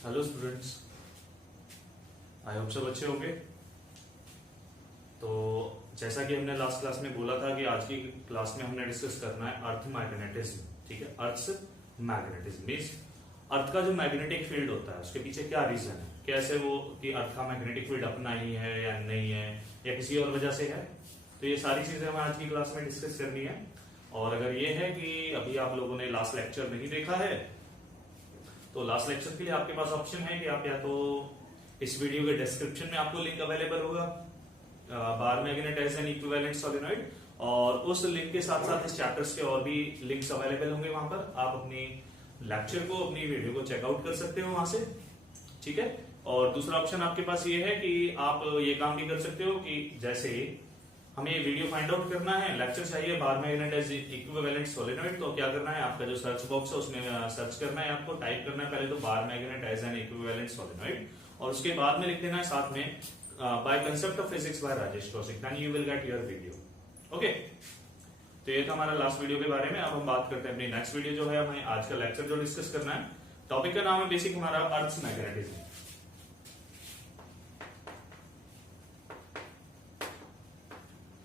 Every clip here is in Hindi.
हेलो स्टूडेंट्स, आई होप सब अच्छे होंगे। तो जैसा कि हमने लास्ट क्लास में बोला था कि आज की क्लास में हमने डिस्कस करना है अर्थ मैग्नेटिज्म। ठीक है, अर्थ मैग्नेटिज्म मीन्स अर्थ का जो मैग्नेटिक फील्ड होता है उसके पीछे क्या रीजन है, कैसे वो कि अर्थ का मैग्नेटिक फील्ड अपना ही है या नहीं है या किसी और वजह से है। तो ये सारी चीजें हमें आज की क्लास में डिस्कस करनी है। और अगर ये है कि अभी आप लोगों ने लास्ट लेक्चर नहीं देखा है तो लास्ट लेक्चर के लिए आपके पास ऑप्शन है कि आप या तो इस वीडियो के डिस्क्रिप्शन में आपको लिंक अवेलेबल होगा bar magnet as an equivalent solenoid, और उस लिंक के साथ साथ इस चैप्टर्स के और भी लिंक्स अवेलेबल होंगे। वहां पर आप अपनी लेक्चर को, अपनी वीडियो को चेकआउट कर सकते हो वहां से। ठीक है, और दूसरा ऑप्शन आपके पास ये है कि आप ये काम भी कर सकते हो कि जैसे हमें ये वीडियो फाइंड आउट करना है, लेक्चर चाहिए bar magnet as equivalent solenoid, तो क्या करना है, आपका जो सर्च बॉक्स है उसमें सर्च करना है, आपको टाइप करना है पहले तो bar magnet as an equivalent solenoid, और उसके बाद में लिख देना है साथ में by concept of physics by Rajesh Kaushik, then you will get your video. Okay, तो ये था हमारा लास्ट वीडियो के बारे में। अब हम बात करते हैं अपनी नेक्स्ट वीडियो जो है, हमें आज का लेक्चर जो डिस्कस करना है, टॉपिक का नाम है बेसिक हमारा अर्थ मैग्नेटिज्म।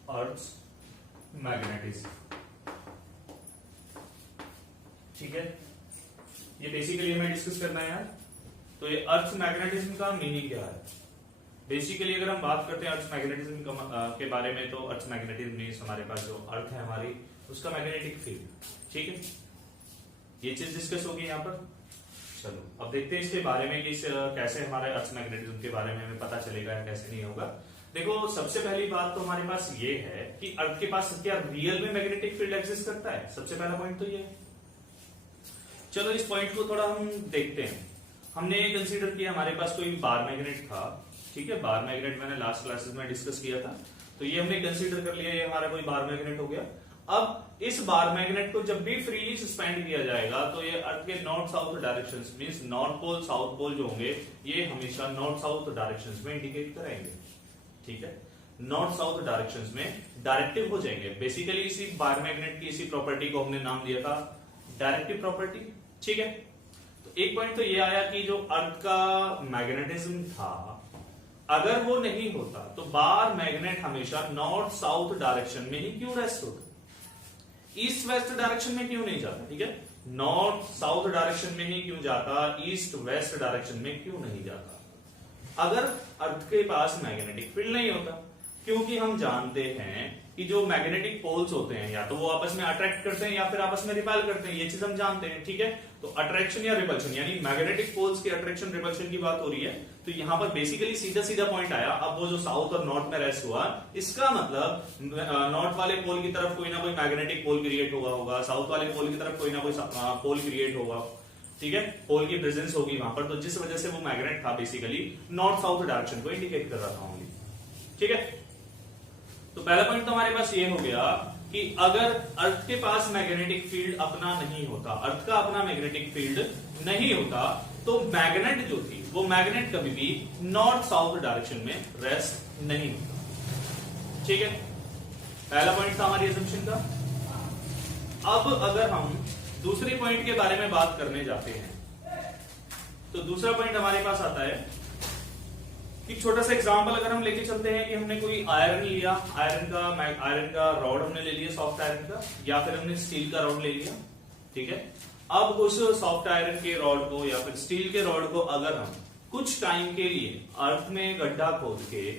अर्थ मैग्नेटिज्म, ठीक है, ये बेसिकली हमें डिस्कस करना है यार। तो ये अर्थ मैग्नेटिज्म का मीनिंग क्या है? बेसिकली अगर हम बात करते हैं अर्थ मैग्नेटिज्म के बारे में, तो अर्थ मैग्नेटिज्म मीन्स हमारे पास जो अर्थ है हमारी, उसका मैग्नेटिक फील्ड। ठीक है, ये चीज डिस्कस होगी यहाँ पर। चलो अब देखते हैं इसके बारे में कि कैसे हमारे अर्थ मैग्नेटिज्म के बारे में हमें पता चलेगा या कैसे नहीं होगा। देखो, सबसे पहली बात तो हमारे पास ये है कि अर्थ के पास क्या रियल में मैग्नेटिक फील्ड एग्जिस्ट करता है। सबसे पहला पॉइंट तो ये है। चलो इस पॉइंट को थोड़ा हम देखते हैं। हमने कंसीडर किया हमारे पास कोई बार मैग्नेट था। ठीक है, बार मैग्नेट मैंने लास्ट क्लासेस में डिस्कस किया था, तो ये हमने कंसीडर कर लिया, ये हमारा कोई बार मैग्नेट हो गया। अब इस बार मैग्नेट को जब भी फ्रीली सस्पेंड किया जाएगा तो ये अर्थ के north south directions means north pole south pole जो होंगे ये हमेशा नॉर्थ साउथ डायरेक्शंस में इंडिकेट करेंगे। ठीक है, नॉर्थ साउथ डायरेक्शंस में डायरेक्टिव हो जाएंगे। बेसिकली इसी बार मैग्नेट की इसी प्रॉपर्टी को हमने नाम दिया था डायरेक्टिव प्रॉपर्टी। ठीक है, तो एक पॉइंट तो ये आया कि जो अर्थ का मैग्नेटिज्म था, अगर वो नहीं होता तो बार मैग्नेट हमेशा नॉर्थ साउथ डायरेक्शन में ही क्यों रेस्ट होता, ईस्ट वेस्ट डायरेक्शन में क्यों नहीं जाता। ठीक है, नॉर्थ साउथ डायरेक्शन में ही क्यों जाता, ईस्ट वेस्ट डायरेक्शन में क्यों नहीं जाता अगर अर्थ के पास मैग्नेटिक फील्ड नहीं होता। क्योंकि हम जानते हैं कि जो मैग्नेटिक पोल्स होते हैं या तो वो आपस में अट्रैक्ट करते हैं या फिर आपस में रिपेल करते हैं, ये चीज हम जानते हैं। ठीक है, तो अट्रैक्शन या रिपल्शन यानी मैग्नेटिक पोल्स की अट्रैक्शन रिपल्शन की बात हो रही है। तो यहां पर बेसिकली सीधा सीधा पॉइंट आया। अब वो जो साउथ और नॉर्थ में रेस्ट हुआ, इसका मतलब नॉर्थ वाले पोल की तरफ कोई ना कोई मैग्नेटिक पोल क्रिएट हुआ होगा, साउथ वाले पोल की तरफ कोई ना कोई पोल क्रिएट होगा। ठीक है, पोल की प्रेजेंस होगी वहां पर, तो जिस वजह से वो मैग्नेट था बेसिकली नॉर्थ साउथ डायरेक्शन को इंडिकेट कर रहा था ओनली। ठीक है, तो पहला पॉइंट तो हमारे पास ये हो गया कि अगर अर्थ के पास मैग्नेटिक फील्ड अपना नहीं होता, अर्थ का अपना मैग्नेटिक फील्ड नहीं होता, तो मैग्नेट जो थी वो मैग्नेट कभी भी नॉर्थ साउथ डायरेक्शन में रेस्ट नहीं होता। ठीक है, पहला पॉइंट था हमारी असम्पशन का। अब अगर हम दूसरे पॉइंट के बारे में बात करने जाते हैं, तो दूसरा पॉइंट हमारे पास आता है कि छोटा सा एग्जांपल अगर हम लेके चलते हैं कि हमने कोई आयरन लिया, आयरन का रॉड हमने ले लिया, सॉफ्ट आयरन का, या फिर हमने स्टील का रॉड ले लिया। ठीक है, अब उस सॉफ्ट आयरन के रॉड को या फिर स्टील के रॉड को अगर हम कुछ टाइम के लिए अर्थ में गड्ढा खोद के,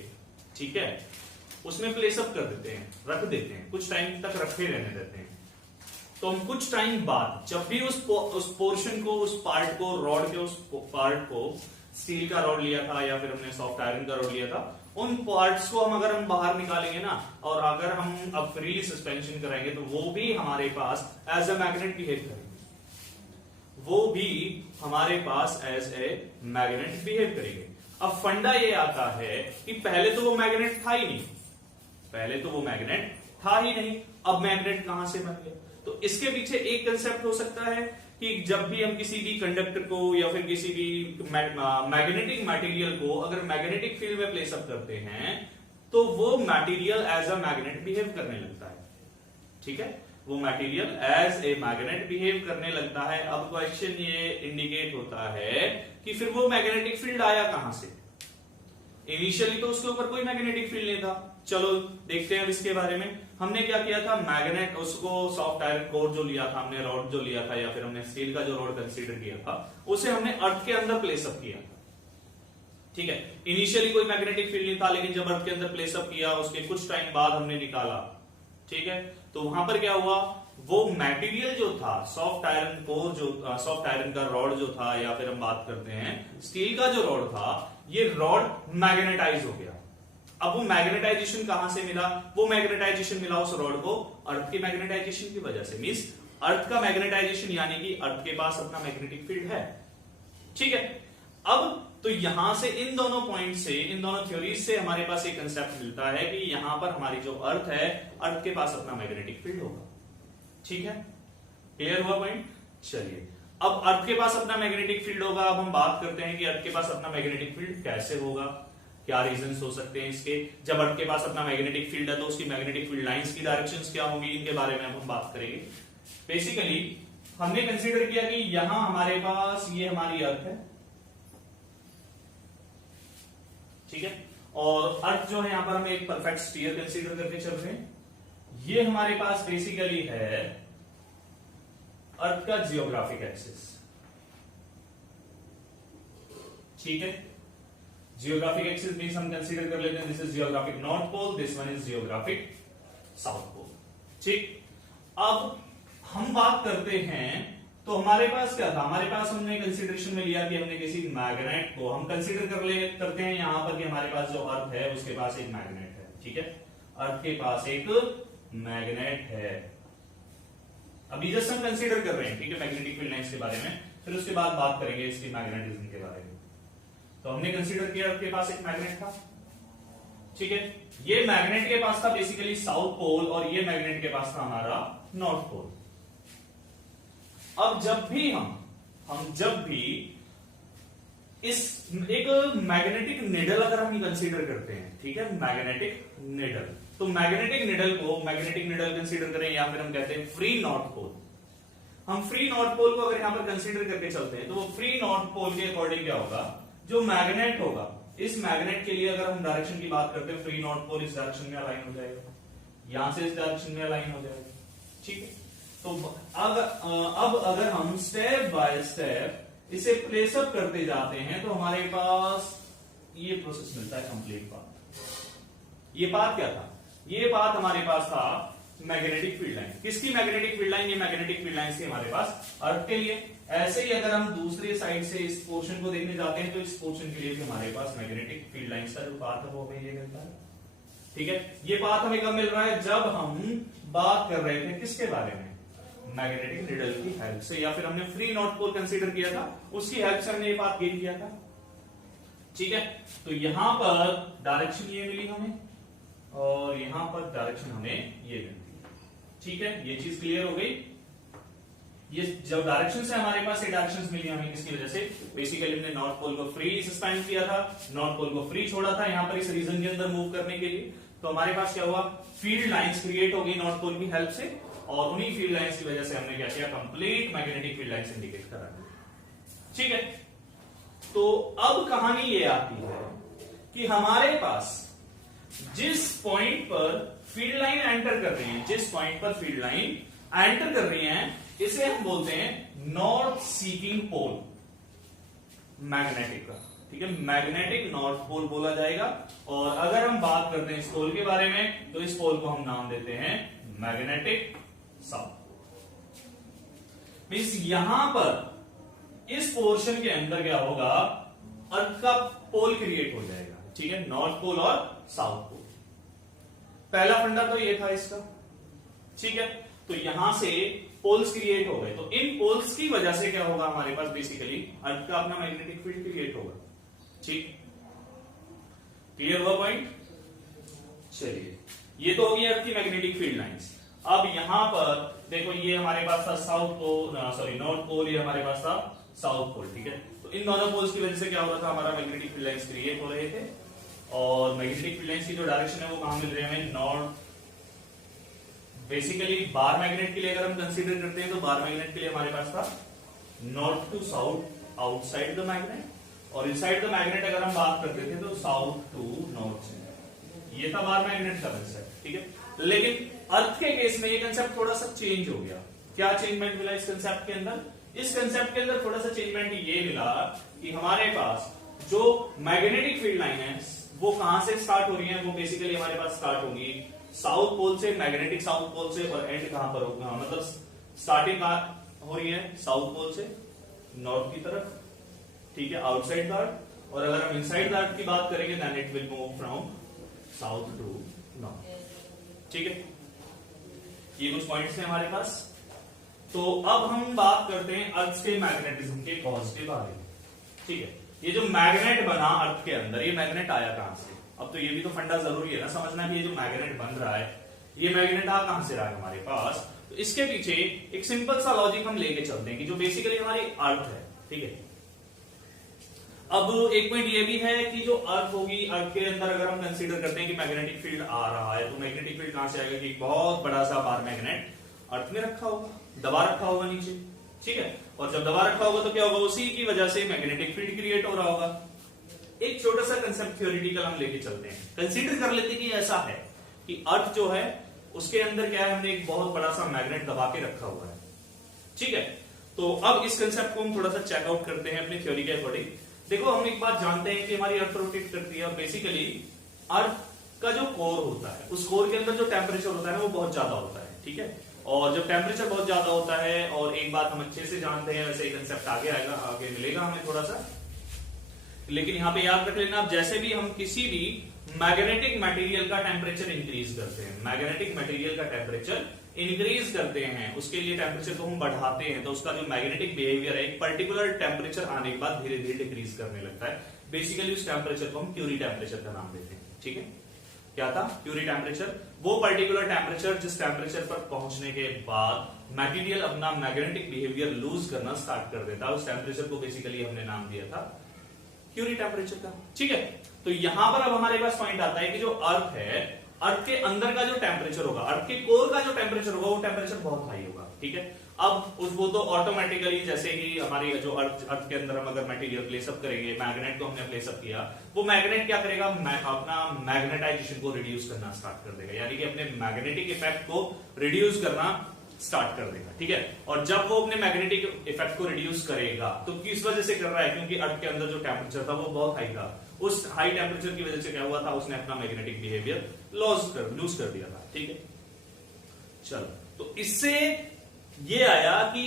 ठीक है, उसमें प्लेसअप कर देते हैं, रख देते हैं, कुछ टाइम तक रखे रहने देते हैं, तो हम कुछ टाइम बाद जब भी उस पोर्शन को, उस पार्ट को, रॉड के उस पार्ट को, स्टील का रॉड लिया था या फिर हमने सॉफ्ट आयरन का रॉड लिया था, उन पार्ट्स को अगर हम बाहर निकालेंगे ना, और अगर हम अब फ्रीली सस्पेंशन कराएंगे, तो वो भी हमारे पास एज अ मैग्नेट बिहेव करेंगे। वो भी हमारे पास एज ए मैग्नेट बिहेव करेंगे। अब फंडा ये आता है कि पहले तो वो मैग्नेट था ही नहीं, पहले तो वो मैग्नेट था ही नहीं, अब मैग्नेट कहां से बन गया? तो इसके पीछे एक कंसेप्ट हो सकता है कि जब भी हम किसी भी कंडक्टर को या फिर किसी भी मैग्नेटिक मटेरियल को अगर मैग्नेटिक फील्ड में प्लेसअप करते हैं, तो वो material as a magnet behave करने लगता है। ठीक है, वो material as a magnet behave करने लगता है। अब क्वेश्चन ये इंडिकेट होता है कि फिर वो मैग्नेटिक फील्ड आया कहां से। इनिशियली तो उसके ऊपर कोई मैग्नेटिक फील्ड नहीं था। चलो देखते हैं अब इसके बारे में। हमने क्या किया था, मैग्नेट उसको सॉफ्ट आयरन कोर जो लिया था हमने, रॉड जो लिया था, या फिर हमने स्टील का जो रॉड कंसीडर किया था, उसे हमने अर्थ के अंदर प्लेसअप किया था। ठीक है, इनिशियली कोई मैग्नेटिक फील्ड नहीं था, लेकिन जब अर्थ के अंदर प्लेसअप किया उसके कुछ टाइम बाद हमने निकाला, ठीक है, तो वहां पर क्या हुआ, वो मटेरियल जो था सॉफ्ट आयरन कोर, जो सॉफ्ट आयरन का रॉड जो था, या फिर हम बात करते हैं स्टील का जो रॉड था, ये रॉड मैग्नेटाइज हो गया। अब वो मैग्नेटाइजेशन कहां से मिला, वो मैग्नेटाइजेशन मिला उस रॉड को अर्थ के मैग्नेटाइजेशन की वजह से। मींस अर्थ का मैग्नेटाइजेशन, यानी कि अर्थ के पास अपना मैग्नेटिक फील्ड है। ठीक है, अब तो यहां से इन दोनों पॉइंट से, इन दोनों थ्योरीज से हमारे पास एक कंसेप्ट मिलता है कि यहां पर हमारी जो अर्थ है, अर्थ के पास अपना मैग्नेटिक फील्ड होगा। ठीक है, क्लियर हुआ पॉइंट। चलिए, अब अर्थ के पास अपना मैग्नेटिक फील्ड होगा। अब हम बात करते हैं कि अर्थ के पास अपना मैग्नेटिक फील्ड कैसे होगा, क्या रीजंस हो सकते हैं इसके। जब अर्थ के पास अपना मैग्नेटिक फील्ड है तो उसकी मैग्नेटिक फील्ड लाइंस की डायरेक्शंस क्या होंगी, इनके बारे में हम बात करेंगे। बेसिकली हमने कंसीडर किया कि यहां हमारे पास ये हमारी अर्थ है, ठीक है, और अर्थ जो है यहां पर हम एक परफेक्ट स्फीयर कंसीडर करके चल रहे हैं। ये हमारे पास बेसिकली है अर्थ का जियोग्राफिक एक्सिस। ठीक है, जियोग्राफिक एक्सिस मींस हम कंसीडर कर लेते हैं this is geographic north pole, this one is geographic south pole. ठीक, अब हम बात करते हैं तो हमारे पास क्या था, हमारे पास हमने कंसीडरेशन में लिया कि हमने किसी मैग्नेट को हम कंसीडर करते हैं यहां पर कि हमारे पास जो अर्थ है उसके पास एक मैग्नेट है। ठीक है, अर्थ के पास एक मैग्नेट है। अभी जस्ट हम कंसीडर कर रहे हैं, ठीक है, मैग्नेटिक फील्ड लाइंस के बारे में, फिर उसके बाद बात करेंगे इसकी मैग्नेटिज्म के बारे में। तो हमने कंसीडर किया अर्थ के पास एक मैग्नेट था। ठीक है, ये मैग्नेट के पास था बेसिकली साउथ पोल, और ये मैग्नेट के पास था हमारा नॉर्थ पोल। अब जब भी जब भी इस एक मैग्नेटिक निडल अगर हम कंसीडर करते हैं, ठीक है, मैग्नेटिक निडल, तो मैग्नेटिक निडल कंसीडर करें, या फिर हम कहते हैं फ्री नॉर्थ पोल। हम फ्री नॉर्थ पोल को अगर यहां पर कंसीडर करके चलते हैं तो वो फ्री नॉर्थ पोल के अकॉर्डिंग क्या होगा, जो मैग्नेट होगा, इस मैग्नेट के लिए अगर हम डायरेक्शन की बात करते हैं, फ्री नॉर्थ पोल इस डायरेक्शन में अलाइन हो जाएगा, यहां से इस डायरेक्शन में अलाइन हो जाएगा। ठीक है, तो अब अगर हम स्टेप बाय स्टेप इसे प्लेसअप करते जाते हैं तो हमारे पास ये प्रोसेस मिलता है कंप्लीट पाथ। ये पाथ क्या था, ये पाथ हमारे पास था मैग्नेटिक फील्ड लाइन। किसकी मैग्नेटिक फील्ड लाइन, ये मैग्नेटिक फील्ड लाइन थी हमारे पास अर्थ के लिए। ऐसे ही अगर हम दूसरे साइड से इस पोर्शन को देखने जाते हैं तो इस पोर्शन के लिए भी हमारे पास मैग्नेटिक फील्ड लाइन का जो पाथ है वो हमें ये मिलता है। ठीक है, ये पाथ हमें कब मिल रहा है, जब हम बात कर रहे थे किसके बारे में, मैग्नेटिक निडल की हेल्प से, या फिर हमने फ्री नॉर्थ पोल कंसीडर किया था, उसकी हेल्प से हमने ये पाथ गेन किया था। ठीक है, तो यहां पर डायरेक्शन ये मिली हमें, और यहां पर डायरेक्शन हमें ये मिलती है। ठीक है, ये चीज क्लियर हो गई। ये जब डायरेक्शन से हमारे पास ये डायरेक्शंस मिली हमें, किसकी वजह से, बेसिकली हमने नॉर्थ पोल को फ्री सस्पेंड किया था, नॉर्थ पोल को फ्री छोड़ा था यहां पर इस रीजन के अंदर मूव करने के लिए। तो हमारे पास क्या हुआ, फील्ड लाइंस क्रिएट हो गई नॉर्थ पोल की हेल्प से, और उन्हीं फील्ड लाइंस की वजह से हमने क्या किया, complete magnetic field lines indicate करा। ठीक है, तो अब कहानी ये आती है कि हमारे पास जिस पॉइंट पर फील्ड लाइन एंटर कर रही है, जिस पॉइंट पर फील्ड लाइन एंटर कर रही है, इसे हम बोलते हैं नॉर्थ सीकिंग पोल मैग्नेटिक का। ठीक है, मैग्नेटिक नॉर्थ पोल बोला जाएगा। और अगर हम बात करते हैं इस पोल के बारे में, तो इस पोल को हम नाम देते हैं मैग्नेटिक साउथ। मींस यहां पर इस पोर्शन के अंदर क्या होगा, अर्थ का पोल क्रिएट हो जाएगा। ठीक है, नॉर्थ पोल और साउथ पोल। पहला फंडा तो ये था इसका। ठीक है, तो यहां से पोल्स क्रिएट हो गए, तो इन पोल्स की वजह से क्या होगा, हमारे पास बेसिकली अर्थ का अपना मैग्नेटिक फील्ड क्रिएट होगा। ठीक, क्लियर हुआ पॉइंट। चलिए, ये तो होगी अर्थ की मैग्नेटिक फील्ड लाइंस। अब यहां पर देखो, ये हमारे पास था south pole, sorry north pole, ये हमारे पास था साउथ पोल। ठीक है, तो इन दोनों पोल्स की वजह से क्या हो रहा था, हमारा मैग्नेटिक फील्ड लाइंस क्रिएट हो रहे थे, और मैग्नेटिक फील्ड लाइंस की जो डायरेक्शन है वो कहां मिल रही है हमें, नॉर्थ। बेसिकली बार मैग्नेट के लिए अगर हम कंसीडर करते हैं तो बार मैग्नेट के लिए हमारे पास था north to south outside the magnet, और इनसाइड द मैग्नेट अगर हम बात करते थे तो साउथ टू नॉर्थ से, ये था बार मैग्नेट का कंसेप्ट, ठीक है। लेकिन अर्थ के केस में ये कंसेप्ट थोड़ा सा चेंज हो गया। क्या चेंजमेंट मिला इस कंसेप्ट के अंदर? इस कंसेप्ट के अंदर थोड़ा सा चेंजमेंट ये मिला कि हमारे पास जो मैग्नेटिक फील्ड लाइन है वो कहां से स्टार्ट हो रही है, वो बेसिकली हमारे पास स्टार्ट होगी साउथ पोल से, मैग्नेटिक साउथ पोल से, और एंड कहां पर होगा, मतलब स्टार्टिंग कहां हो रही है साउथ पोल से नॉर्थ की तरफ, ठीक है, आउटसाइड द अर्थ। और अगर हम इनसाइड द अर्थ की बात करेंगे then it will move from south to north, ठीक है। ये कुछ पॉइंट्स हैं हमारे पास। तो अब हम बात करते हैं अर्थ के मैग्नेटिज्म के कॉज के बारे में, ठीक है। ये जो मैग्नेट बना अर्थ के अंदर, ये मैग्नेट आया कहां से? अब तो ये भी तो फंडा जरूरी है ना समझना कि ये जो मैग्नेट बन रहा है, ये मैग्नेट आ कहां से रहा है हमारे पास। तो इसके पीछे एक सिंपल सा लॉजिक हम लेके चलते हैं कि जो बेसिकली हमारी अर्थ है, ठीक है। अब एक पॉइंट ये भी है कि जो अर्थ होगी, अर्थ के अंदर अगर हम कंसीडर करते हैं कि मैग्नेटिक फील्ड आ रहा है, तो मैग्नेटिक फील्ड कहां से आएगा कि बहुत बड़ा सा बार मैग्नेट अर्थ में रखा होगा, दबा रखा होगा नीचे, ठीक है। और जब दबा रखा होगा तो क्या होगा, उसी की वजह से मैग्नेटिक फील्ड क्रिएट हो रहा होगा। एक छोटा सा कंसेप्ट थ्योरेटिकल हम लेके चलते हैं, कंसीडर कर लेते हैं कि ऐसा है कि अर्थ जो है उसके अंदर क्या है, हमने एक बहुत बड़ा सा मैग्नेट दबा के रखा हुआ है, ठीक है। तो अब इस कंसेप्ट को हम थोड़ा सा चेकआउट करते हैं अपने थ्योरी के अकॉर्डिंग। देखो हम एक बात जानते हैं कि हमारी अर्थ रोटेट करती है, बेसिकली अर्थ का जो कोर होता है, उस कोर के अंदर जो टेम्परेचर होता है वो बहुत ज्यादा होता है, ठीक है। और जब टेम्परेचर बहुत ज्यादा होता है, और एक बात हम अच्छे से जानते हैं, वैसे कंसेप्ट आगे आएगा, आगे मिलेगा हमें थोड़ा सा, लेकिन यहां पे याद रख लेना, जैसे भी हम किसी भी मैग्नेटिक मटेरियल का टेम्परेचर इंक्रीज करते हैं, मैग्नेटिक मटेरियल का टेम्परेचर इंक्रीज करते हैं, उसके लिए टेम्परेचर को हम बढ़ाते हैं, तो उसका जो मैग्नेटिक बिहेवियर है एक पर्टिकुलर टेम्परेचर आने के बाद धीरे धीरे डिक्रीज करने लगता है। बेसिकली उस टेम्परेचर को हम क्यूरी टेम्परेचर का नाम देते हैं, ठीक है। क्या था क्यूरी टेम्परेचर? वो पर्टिकुलर टेम्परेचर जिस टेम्परेचर पर पहुंचने के बाद मटेरियल अपना मैग्नेटिक बिहेवियर लूज करना स्टार्ट कर देता है, उस टेम्परेचर को बेसिकली हमने नाम दिया था क्यूरी टेम्परेचर का, ठीक है। तो यहां पर अब हमारे पास पॉइंट आता है कि जो अर्थ है, अर्थ के अंदर का जो टेम्परेचर होगा, अर्थ के कोर का जो टेम्परेचर होगा, वो टेम्परेचर बहुत हाई होगा, ठीक है। अब वो तो ऑटोमेटिकली जैसे ही हमारी जो अर्थ के अंदर हम अगर मटेरियल प्लेसअप करेंगे, मैग्नेट को हमने प्लेसअप किया, वो मैग्नेट क्या करेगा, अपना मैग्नेटाइजेशन को रिड्यूस करना स्टार्ट कर देगा, यानी कि अपने मैग्नेटिक इफेक्ट को रिड्यूस करना स्टार्ट कर देगा, ठीक है। और जब वो अपने मैग्नेटिक इफेक्ट को रिड्यूस करेगा तो किस वजह से कर रहा है, क्योंकि अर्थ के अंदर जो टेम्परेचर था वो बहुत हाई था, उस हाई टेम्परेचर की वजह से क्या हुआ था, उसने अपना मैग्नेटिक बिहेवियर लूज कर दिया था, ठीक है। चलो, तो इससे ये आया कि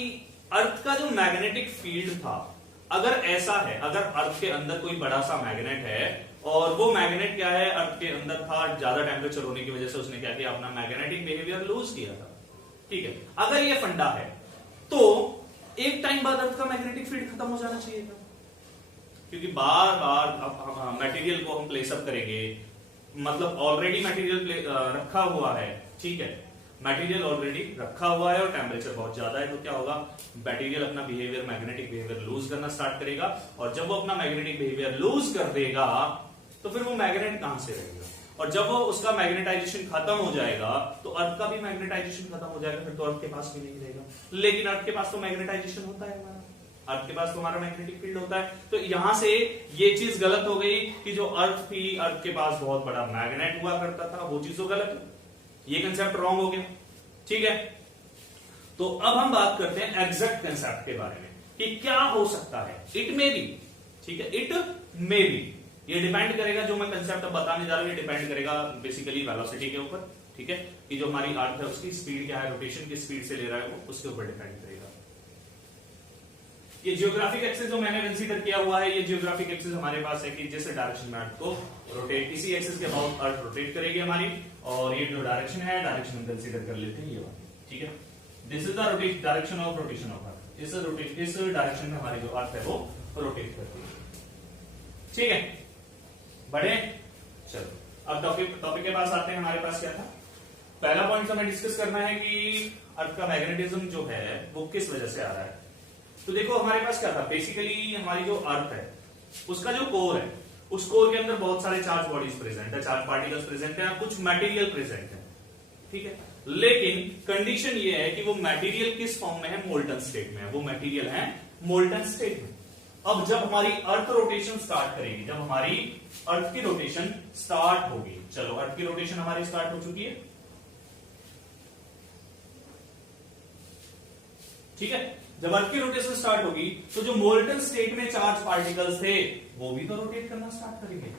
अर्थ का जो मैग्नेटिक फील्ड था, अगर ऐसा है, अगर अर्थ के अंदर कोई बड़ा सा मैग्नेट है और वो मैग्नेट क्या है, अर्थ के अंदर था, ज्यादा टेम्परेचर होने की वजह से उसने क्या किया, अपना मैग्नेटिक बिहेवियर लूज किया था, ठीक है। अगर ये फंडा है तो एक टाइम बाद अर्थ का मैग्नेटिक फील्ड खत्म हो जाना चाहिए था, क्योंकि बार बार मटेरियल को हम प्लेसअप करेंगे, मतलब ऑलरेडी मटेरियल रखा हुआ है, ठीक है, मटेरियल ऑलरेडी रखा हुआ है और टेम्परेचर बहुत ज्यादा है, तो क्या होगा, मटेरियल अपना बिहेवियर, मैग्नेटिक बिहेवियर लूज करना स्टार्ट करेगा, और जब वो अपना मैग्नेटिक बिहेवियर लूज कर देगा तो फिर वो मैग्नेट कहां से रहेगा, और जब वो उसका मैग्नेटाइजेशन खत्म हो जाएगा तो अर्थ का भी मैग्नेटाइजेशन खत्म हो जाएगा, फिर तो अर्थ के पास भी नहीं रहेगा। लेकिन अर्थ के पास तो मैग्नेटाइजेशन होता है हमारा, अर्थ के पास तो हमारा मैग्नेटिक फील्ड होता है। तो यहां से ये चीज गलत हो गई कि जो अर्थ थी, अर्थ के पास बहुत बड़ा मैग्नेट हुआ करता था, वो चीज तो गलत है, ये कंसेप्ट रॉन्ग हो गया, ठीक है। तो अब हम बात करते हैं एग्जैक्ट कंसेप्ट के बारे में कि क्या हो सकता है, इट मे बी, ठीक है, इट मे बी, ये डिपेंड करेगा, जो मैं कंसेप्ट अब बताने जा रहा हूं ये डिपेंड करेगा बेसिकली वेलोसिटी के ऊपर, ठीक है, कि जो हमारी अर्थ है उसकी स्पीड क्या है, रोटेशन की स्पीड से ले रहा है वो, उसके ऊपर डिपेंड करेगा। ये जियोग्राफिक एक्सिस जो मैंने कंसीडर किया हुआ है, ये जियोग्राफिक एक्सिस हमारे पास है कि जिस डायरेक्शन में अर्थ को रोटेट, इसी एक्सिस के अबाउट अर्थ रोटेट करेगी हमारी, और ये जो डायरेक्शन है, डायरेक्शन हम कंसीडर कर लेते हैं ये वाली, ठीक है। This is the direction of rotation of अर्थ, इस डायरेक्शन में हमारी जो अर्थ है वो रोटेट करती है, ठीक है। बढ़े, चलो अब टॉपिक के पास आते हैं। हमारे पास क्या था, पहला पॉइंट हमें डिस्कस करना है कि अर्थ का मैग्नेटिज्म जो है वो किस वजह से आ रहा है। तो देखो हमारे पास क्या था, बेसिकली हमारी जो अर्थ है उसका जो कोर है, उस कोर के अंदर बहुत सारे चार्ज बॉडीज प्रेजेंट है, चार्ज पार्टिकल्स प्रेजेंट है, कुछ मटेरियल प्रेजेंट है, ठीक है। लेकिन कंडीशन ये है कि वो मटेरियल किस फॉर्म में है, मोल्टन स्टेट में है, वो मटेरियल है मोल्टन स्टेट में, अब जब हमारी अर्थ रोटेशन स्टार्ट करेगी, जब हमारी अर्थ की रोटेशन स्टार्ट होगी, चलो अर्थ की रोटेशन हमारी स्टार्ट हो चुकी है, ठीक है। जब अर्थ की रोटेशन स्टार्ट होगी तो जो मोल्टन स्टेट में चार्ज पार्टिकल्स थे वो भी तो रोटेट करना स्टार्ट करेंगे,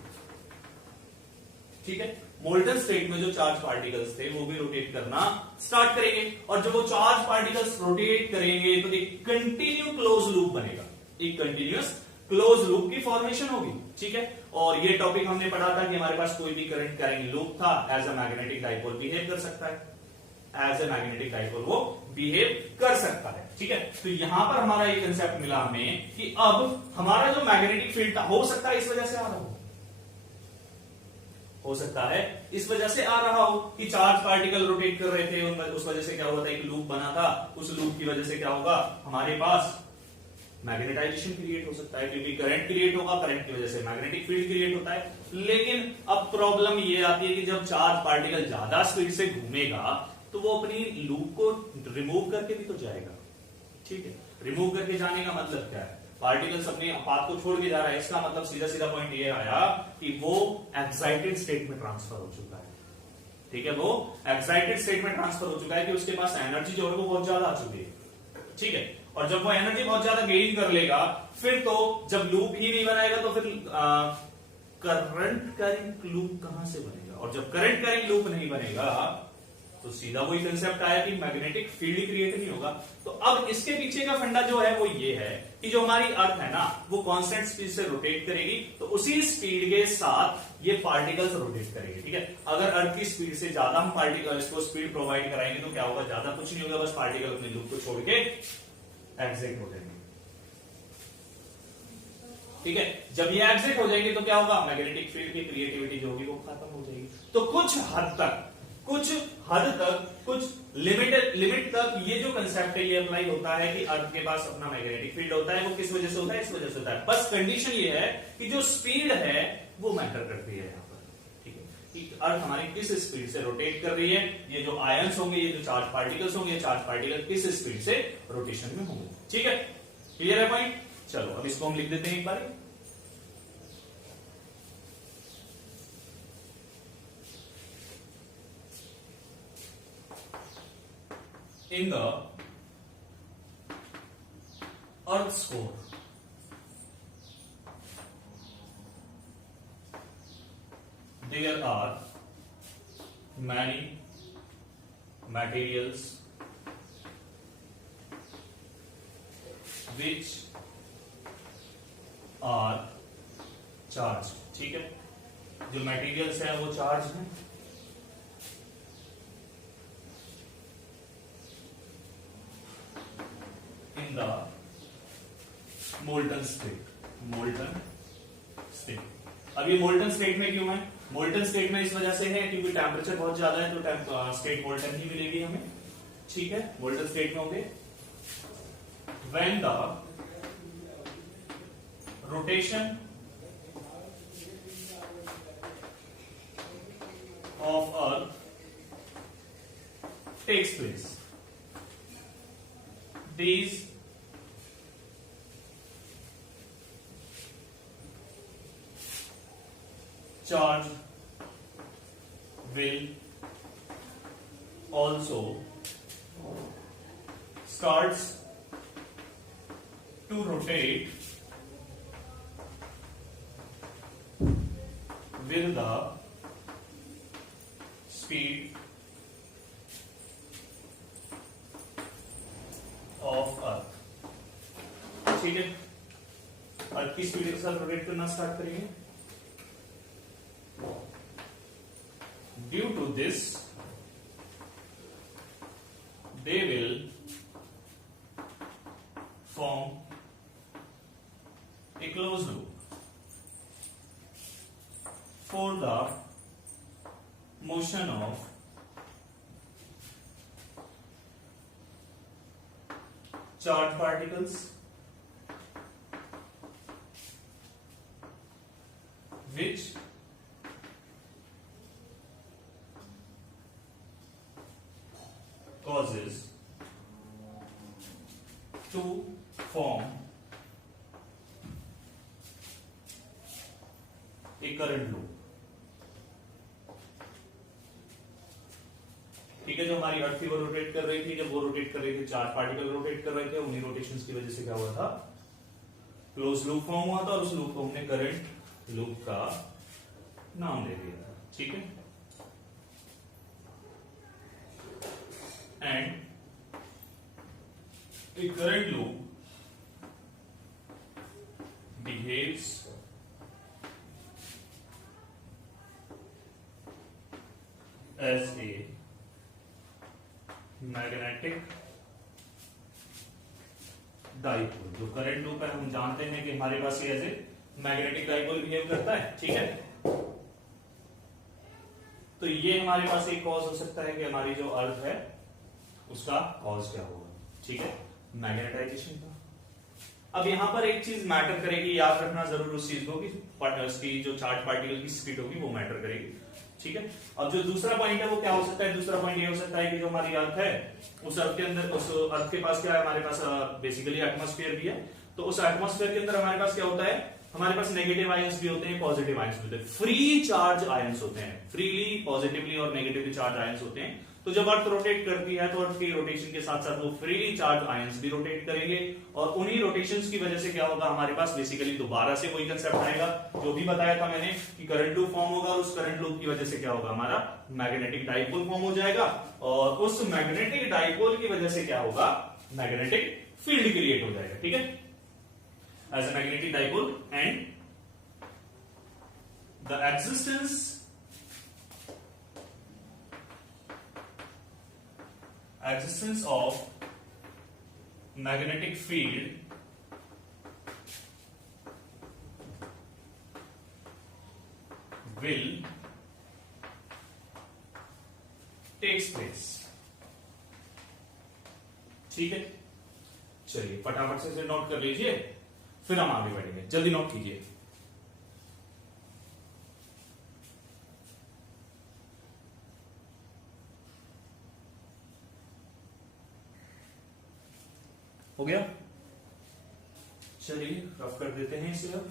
ठीक है। मोल्टन स्टेट में जो चार्ज पार्टिकल्स थे वो भी रोटेट करना स्टार्ट करेंगे, और जब वो चार्ज पार्टिकल्स रोटेट करेंगे तो एक कंटिन्यू क्लोज लूप बनेगा, एक कंटिन्यूअस क्लोज लूप की फॉर्मेशन होगी, ठीक है। और ये टॉपिक हमने पढ़ा था कि हमारे पास कोई भी करंट कैरिंग लूप था, as a magnetic dipole behave कर सकता है, एज ए मैग्नेटिक डाइपोल वो बिहेव कर सकता है, ठीक है। तो यहां पर हमारा ये कंसेप्ट मिला हमें कि अब हमारा जो मैग्नेटिक फील्ड हो सकता है इस वजह से आ रहा हो सकता है इस वजह से आ रहा हो कि चार्ज पार्टिकल रोटेट कर रहे थे, उस वजह से क्या हुआ था, एक लूप बना था, उस लूप की वजह से क्या होगा, हमारे पास मैग्नेटाइजेशन क्रिएट हो सकता है, क्योंकि करंट क्रिएट होगा, करंट की वजह से मैग्नेटिक फील्ड क्रिएट होता है। लेकिन अब प्रॉब्लम ये आती है कि जब चार्ज पार्टिकल ज्यादा स्पीड से घूमेगा तो वो अपनी लूप को रिमूव करके भी तो जाएगा, ठीक है। रिमूव करके जाने का मतलब क्या है, पार्टिकल्स अपने पाथ को छोड़ के जा रहा है, इसका मतलब सीधा सीधा पॉइंट ये आया कि वो एक्साइटेड स्टेट में ट्रांसफर हो चुका है, ठीक है। वो एक्साइटेड स्टेट में ट्रांसफर हो चुका है कि उसके पास एनर्जी जो है वो बहुत ज्यादा आ चुकी है, ठीक है। और जब वो एनर्जी बहुत ज्यादा गेन कर लेगा, फिर तो जब लूप ही नहीं बनाएगा तो फिर करंट कैरिंग लूप कहां से बनेगा, और जब करंट कैरिंग लूप नहीं बनेगा तो सीधा वही कंसेप्ट आया कि मैग्नेटिक फील्ड क्रिएट नहीं होगा। तो अब इसके पीछे का फंडा जो है वो ये है कि जो हमारी अर्थ है ना वो कांस्टेंट स्पीड से रोटेट करेगी, तो उसी स्पीड के साथ ये पार्टिकल्स रोटेट करेंगे, ठीक है। अगर अर्थ की स्पीड से ज्यादा हम पार्टिकल्स को स्पीड प्रोवाइड कराएंगे तो क्या होगा, ज्यादा कुछ नहीं होगा, बस पार्टिकल अपने लूप को छोड़ के एग्जिट हो जाएंगे, ठीक है। जब ये एग्जिट हो जाएंगे तो क्या होगा, मैग्नेटिक फील्ड की क्रिएटिविटी जो होगी वो खत्म हो जाएगी। तो कुछ हद तक कुछ लिमिट तक ये जो कंसेप्ट है ये अप्लाई होता है कि अर्थ के पास अपना मैग्नेटिक फील्ड होता है। वो किस वजह से होता है, इस वजह से होता है। बस कंडीशन ये है कि जो स्पीड है वो मैटर करती है यहाँ पर, ठीक है, कि अर्थ हमारी किस स्पीड से रोटेट कर रही है, ये जो आयंस होंगे, ये जो चार्ज पार्टिकल्स होंगे, चार्ज पार्टिकल किस स्पीड से रोटेशन में होंगे, ठीक है। क्लियर है पॉइंट। चलो अब इसको हम लिख देते हैं एक बार। In the Earth's core, there are many materials which are charged, ठीक है। जो मटेरियल्स है वो चार्ज है, द मोल्टन स्टेट। अब ये मोल्टन स्टेट में क्यों है, मोल्टन स्टेट में इस वजह से है क्योंकि टेम्परेचर बहुत ज्यादा है, तो स्टेट मोल्टन ही मिलेगी हमें, ठीक है। मोल्टन स्टेट में होंगे when the rotation of earth takes place, these charge will also starts to rotate with the speed of earth, ठीक है। अर्थ की स्पीड के साथ रोटेट करना स्टार्ट करेंगे। Due to this, they will form a closed loop for the motion of charged particles which causes to form एक करंट लूप, ठीक है। जो हमारी अर्थ थी वो रोटेट कर रही थी, जब वो रोटेट कर रही थी चार पार्टिकल रोटेट कर रहे थे, उन्हीं रोटेशंस की वजह से क्या हुआ था, क्लोज लूप फॉर्म हुआ था और उस लूप को हमने करंट लूप का नाम दे दिया था, ठीक है। And a current loop behaves as a magnetic dipole. जो करंट लूप है हम जानते हैं कि हमारे पास ये as a magnetic dipole behave करता है, ठीक है। तो ये हमारे पास एक कॉज हो सकता है कि हमारी जो अर्थ है उसका कॉज क्या होगा, ठीक है, मैग्नेटाइजेशन का। अब यहां पर एक चीज मैटर करेगी, याद रखना जरूर उस चीज को कि उसकी जो चार्ज पार्टिकल की स्पीड होगी वो मैटर करेगी, ठीक है। अब जो दूसरा पॉइंट है वो क्या हो सकता है, दूसरा पॉइंट ये हो सकता है कि जो हमारी अर्थ है उस अर्थ के अंदर, उस अर्थ के पास क्या है, हमारे पास बेसिकली एटमॉस्फेयर भी है। तो उस एटमॉस्फेयर के अंदर हमारे पास क्या होता है, हमारे पास नेगेटिव आयंस भी होते हैं, पॉजिटिव आयंस भी होते हैं, फ्री चार्ज आयंस होते हैं, फ्रीली पॉजिटिवली और नेगेटिवली चार्ज आयंस होते हैं। तो जब अर्थ रोटेट करती है तो अर्थ के रोटेशन के साथ साथ वो फ्रीली चार्ज आयंस भी रोटेट करेंगे और उन्हीं रोटेशंस की वजह से क्या होगा, हमारे पास बेसिकली दोबारा से वही कंसेप्ट आएगा जो भी बताया था मैंने कि करंट लूप फॉर्म होगा और उस करंट लूप की वजह से क्या होगा, हमारा मैग्नेटिक डाइपोल फॉर्म हो जाएगा और उस मैग्नेटिक डाइपोल की वजह से क्या होगा, मैग्नेटिक फील्ड क्रिएट हो जाएगा, ठीक है, as a magnetic dipole. And the existence of magnetic field will takes place, ठीक है। चलिए फटाफट से इसे नोट कर लीजिए, फिर हम आगे बढ़ेंगे, जल्दी नोट कीजिए। हो गया, चलिए रफ कर देते हैं इसे अब।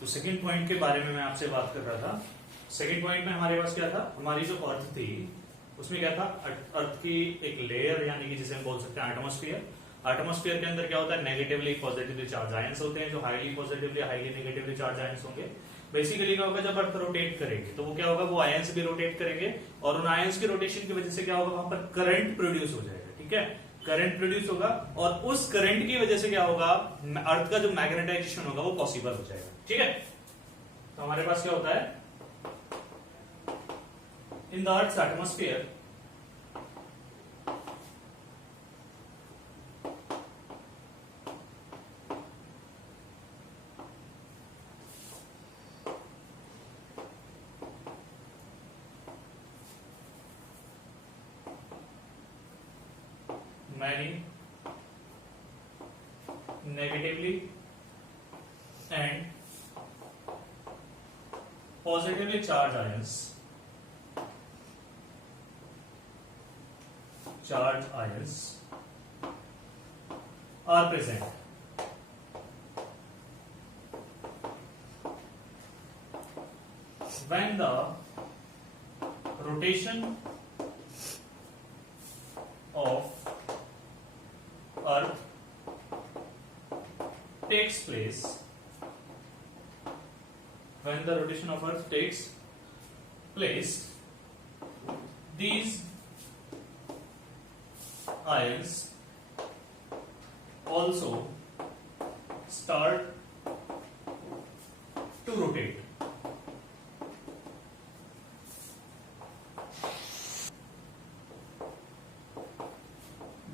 तो सेकंड पॉइंट के बारे में मैं आपसे बात कर रहा था। सेकंड पॉइंट में हमारे पास क्या था, हमारी जो अर्थ थी उसमें क्या था, अर्थ की एक लेयर यानी कि जिसे हम बोल सकते हैं एटमॉस्फेयर। एटमॉस्फेयर के अंदर क्या होता है, नेगेटिवली पॉजिटिवली चार्ज आयंस होते हैं जो highly positively highly negatively charge ions होंगे। बेसिकली क्या होगा, जब अर्थ रोटेट करेगी तो वो क्या होगा, वो आयंस भी रोटेट करेंगे और उन आयंस की रोटेशन की वजह से क्या होगा, वहां पर करंट प्रोड्यूस हो जाएगा, ठीक है, करंट प्रोड्यूस होगा और उस करंट की वजह से क्या होगा, अर्थ का जो मैग्नेटाइजेशन होगा वो पॉसिबल हो जाएगा, ठीक है। तो हमारे पास क्या होता है, in the Earth's atmosphere, many negatively and positively charged ions are present when the rotation of Earth takes place. When the rotation of Earth takes place, these ions also start to rotate.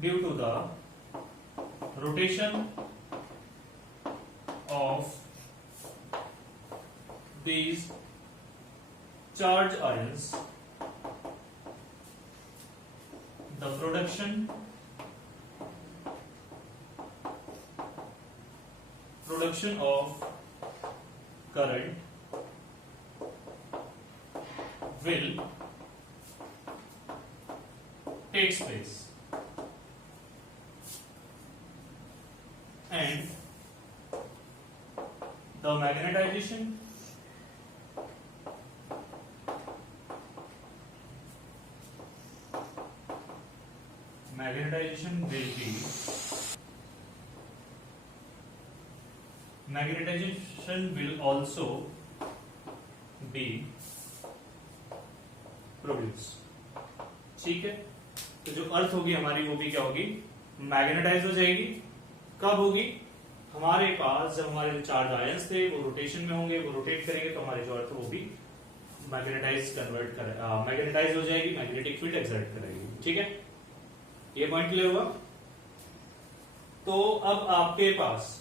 Due to the rotation of these charged ions, the production of current will takes place and the magnetization will also be produced. ठीक है, तो जो अर्थ होगी हमारी वो भी क्या होगी, मैग्नेटाइज हो जाएगी। कब होगी, हमारे पास जब हमारे चार्ज आयंस थे वो रोटेशन में होंगे, वो रोटेट करेंगे तो हमारे जो अर्थ वो भी मैग्नेटाइज हो जाएगी, मैग्नेटिक फील्ड एक्सर्ट करेगी। ठीक है, ये पॉइंट क्लियर हुआ। तो अब आपके पास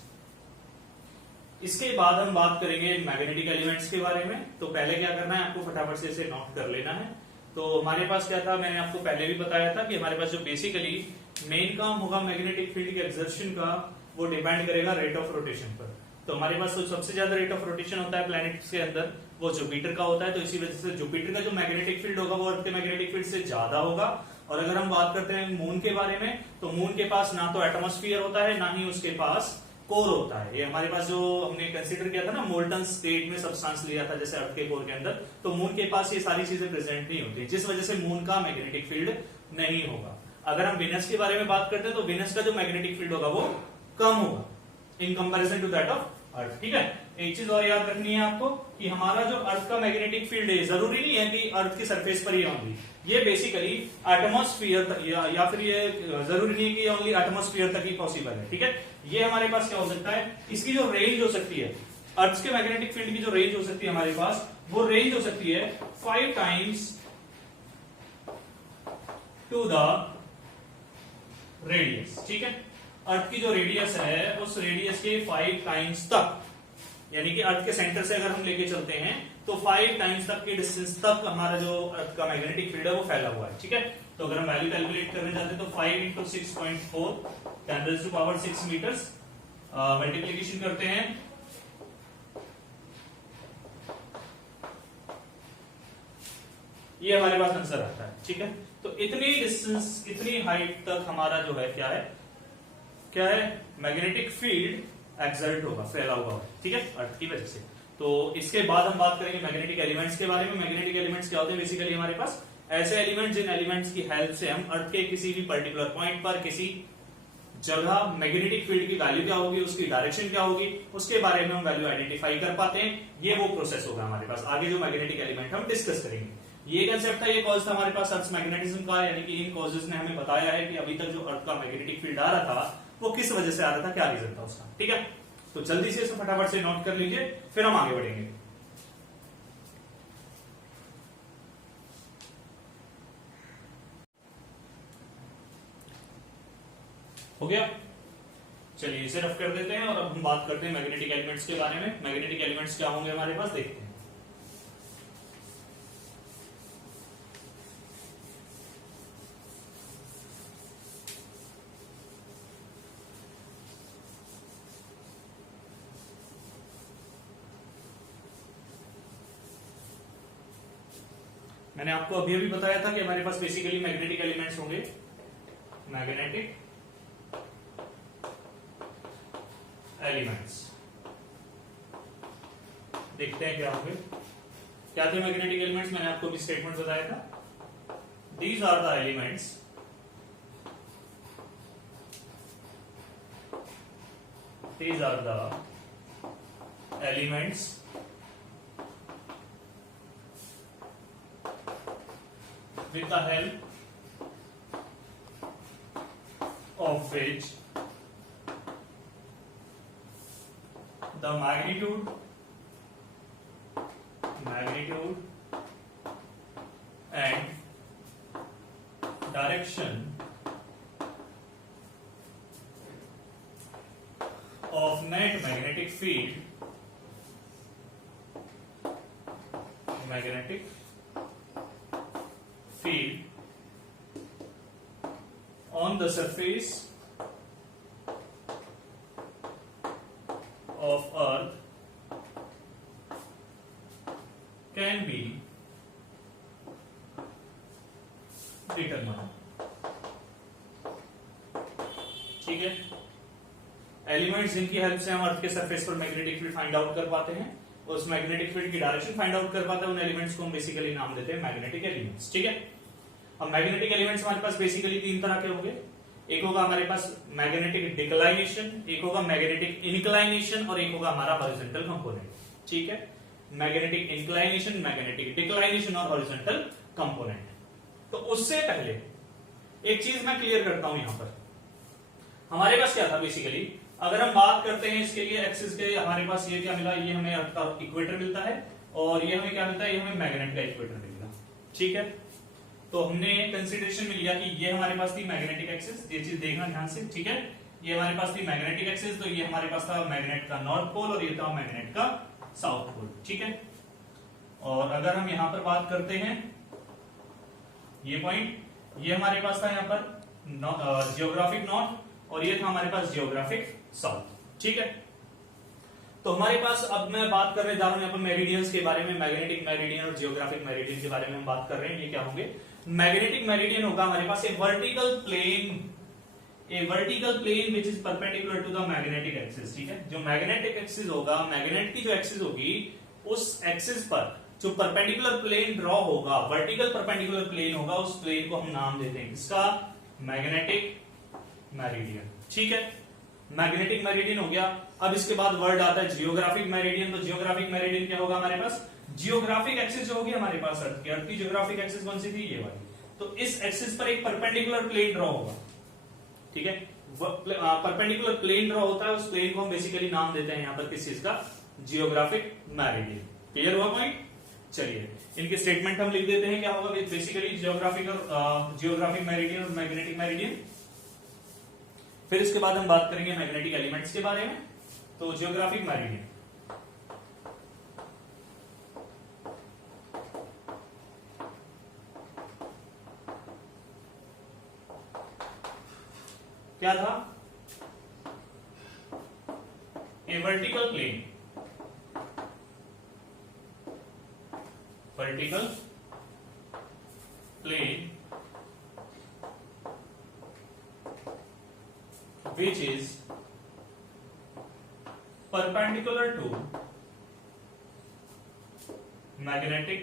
इसके बाद हम बात करेंगे मैग्नेटिक एलिमेंट्स के बारे में। तो पहले क्या करना है, आपको फटाफट से इसे नोट कर लेना है। तो हमारे पास क्या था, मैंने आपको पहले भी बताया था कि हमारे पास जो बेसिकली मेन काम होगा मैग्नेटिक फील्ड के एक्सर्शन का, वो डिपेंड करेगा रेट ऑफ रोटेशन पर। तो हमारे पास तो सबसे ज्यादा रेट ऑफ रोटेशन होता है प्लैनेट्स के अंदर, वो जुपिटर का होता है। तो इसी वजह से जुपिटर का जो मैग्नेटिक फील्ड होगा वो अर्थ के मैग्नेटिक फील्ड से ज्यादा होगा। और अगर हम बात करते हैं मून के बारे में, तो मून के पास ना तो एटमॉस्फेयर होता है, ना ही उसके पास कोर होता है। ये हमारे पास जो हमने कंसीडर किया था ना, मोल्टन स्टेट में सब्सटेंस लिया था जैसे अर्थ के कोर के अंदर, तो मून के पास ये सारी चीजें प्रेजेंट नहीं होती, जिस वजह से मून का मैग्नेटिक फील्ड नहीं होगा। अगर हम विनस के बारे में बात करते हैं तो विनस का जो मैग्नेटिक फील्ड होगा वो कम होगा in comparison to that of earth. ठीक है, एक चीज और याद रखनी है आपको कि हमारा जो अर्थ का मैग्नेटिक फील्ड है, जरूरी नहीं है कि अर्थ की सरफेस पर ही ओनली, ये बेसिकली एटमॉस्फेयर या फिर ये जरूरी नहीं है कि ओनली एटमॉस्फेयर तक ही पॉसिबल है। ठीक है, ये हमारे पास क्या हो सकता है, इसकी जो रेंज हो सकती है, अर्थ के मैग्नेटिक फील्ड की जो रेंज हो सकती है हमारे पास, वो रेंज हो सकती है 5 टाइम्स टू द रेडियस। ठीक है, अर्थ की जो रेडियस है उस रेडियस के 5 टाइम्स तक, यानी कि अर्थ के सेंटर से अगर हम लेके चलते हैं तो 5 टाइम्स तक के डिस्टेंस तक हमारा जो अर्थ का मैग्नेटिक फील्ड है वो फैला हुआ है। ठीक है, तो अगर हम वैल्यू कैलकुलेट करने जाते हैं तो 5 into 6.4 10 to power 6 metres, multiplication करते हैं, ये हमारे पास आंसर आता है। ठीक है, तो इतनी डिस्टेंस, इतनी हाइट तक हमारा जो है क्या है मैग्नेटिक फील्ड एक्सर्ट होगा, फैला हुआ है। ठीक है, अर्थ की वजह से। तो इसके बाद हम बात करेंगे मैग्नेटिक एलिमेंट्स के बारे में। मैग्नेटिक एलिमेंट्स क्या होते हैं, बेसिकली हमारे पास ऐसे एलिमेंट्स जिन एलिमेंट्स की हेल्प से हम अर्थ के किसी भी पर्टिकुलर पॉइंट पर, किसी जगह मैग्नेटिक फील्ड की वैल्यू क्या होगी, उसकी डायरेक्शन क्या होगी, उसके बारे में हम वैल्यू आइडेंटिफाई कर पाते हैं। ये वो प्रोसेस होगा हमारे पास आगे जो मैग्नेटिक एलिमेंट हम डिस्कस करेंगे। ये कंसेप्ट था, ये कॉज था हमारे पास अर्थ मैग्नेटिज्म का, यानी कि इन कॉजेस ने हमें बताया है कि अभी तक जो अर्थ का मैग्नेटिक फील्ड आ रहा था वो किस वजह से आ रहा था, क्या रीजन था उसका। ठीक है, तो जल्दी से इसे फटाफट से नोट कर लीजिए, फिर हम आगे बढ़ेंगे। हो गया, चलिए इसे रफ कर देते हैं और अब हम बात करते हैं मैग्नेटिक एलिमेंट्स के बारे में। मैग्नेटिक एलिमेंट्स क्या होंगे हमारे पास, देखते हैं। मैंने आपको अभी अभी बताया था कि हमारे पास बेसिकली मैग्नेटिक एलिमेंट्स होंगे, मैग्नेटिक एलिमेंट्स। देखते हैं क्या होंगे, क्या थे मैग्नेटिक एलिमेंट्स। मैंने आपको भी स्टेटमेंट बताया था, these are the elements with the help of which the magnitude and direction of net magnetic field on the surface of Earth ठीक है। एलिमेंट्स जिनकी हेल्प से हम अर्थ के सरफेस पर मैग्नेटिक फील्ड फाइंड आउट कर पाते हैं, उस मैग्नेटिक फील्ड की डायरेक्शन फाइंड आउट कर पाते हैं, उन एलिमेंट्स को हम बेसिकली नाम देते हैं मैग्नेटिक एलिमेंट्स। ठीक है। अब मैग्नेटिक एलिमेंट्स हमारे पास बेसिकली तीन तरह के होंगे। एक होगा हमारे पास मैग्नेटिक डिक्लाइनेशन, एक होगा मैग्नेटिक इंक्लाइनेशन और एक होगा हमारा हॉरिजॉन्टल कंपोनेंट। ठीक है। मैग्नेटिक इंक्लाइनेशन, मैग्नेटिक डिक्लाइनेशन और हॉरिजॉन्टल कंपोनेंट। तो उससे पहले एक चीज मैं क्लियर करता हूं। यहां पर हमारे पास क्या था बेसिकली, अगर हम बात करते हैं इसके लिए एक्सिस के, हमारे पास ये क्या मिला, ये हमें अर्थ का इक्वेटर मिलता है और ये हमें क्या मिलता है, ये हमें मैग्नेट का इक्वेटर मिलेगा। ठीक है। तो हमने कंसीडरेशन में लिया कि ये हमारे पास थी मैग्नेटिक एक्सिस, ये चीज देखना ध्यान से। ठीक है। ये हमारे पास थी मैग्नेटिक एक्सिस, तो ये हमारे पास था मैग्नेट का नॉर्थ पोल और ये था मैग्नेट का साउथ पोल। ठीक है। और अगर हम यहां पर बात करते हैं, ये पॉइंट, ये हमारे पास था यहां पर जियोग्राफिक नॉर्थ और ये था हमारे पास जियोग्राफिक साउथ। ठीक है। तो हमारे पास, अब मैं बात करने जा रहा हूं यहां पर मेरिडियंस के बारे में, मैग्नेटिक मेरिडियन और जियोग्राफिक मेरिडियन के बारे में हम बात कर रहे हैं। ये क्या होंगे, मैग्नेटिक मेरिडियन होगा हमारे पास a vertical plane which is perpendicular to the magnetic axis. ठीक है। जो मैग्नेटिक एक्सिस होगा, मैग्नेट की जो एक्सिस होगी, उस एक्सिस पर जो परपेंडिकुलर प्लेन ड्रॉ होगा, वर्टिकल परपेंडिकुलर प्लेन होगा, उस प्लेन को हम नाम देते हैं इसका मैग्नेटिक मेरिडियन। ठीक है। मैग्नेटिक मेरिडियन हो गया। अब इसके बाद वर्ड आता है जियोग्राफिक मेरिडियन। तो जियोग्राफिक मेरिडियन क्या होगा हमारे पास, जियोग्राफिक एक्सिस जो होगी हमारे पास अर्थ की जियोग्राफिक एक्सिस कौन सी थी, ये वाली। तो इस एक्सिस पर एक परपेंडिकुलर प्लेन ड्रॉ होगा। ठीक है। परपेंडिकुलर प्लेन ड्रॉ होता है, उस प्लेन को हम बेसिकली नाम देते हैं यहां पर किस चीज का, जियोग्राफिक मेरिडियन। क्लियर हुआ पॉइंट। चलिए इनके स्टेटमेंट हम लिख देते हैं, क्या होगा बेसिकली जियोग्राफिक मेरिडियन और मैग्नेटिक मेरिडियन। फिर इसके बाद हम बात करेंगे मैग्नेटिक एलिमेंट्स के बारे में। तो जियोग्राफिक मेरिडियन, क्या था, a vertical plane which is perpendicular to magnetic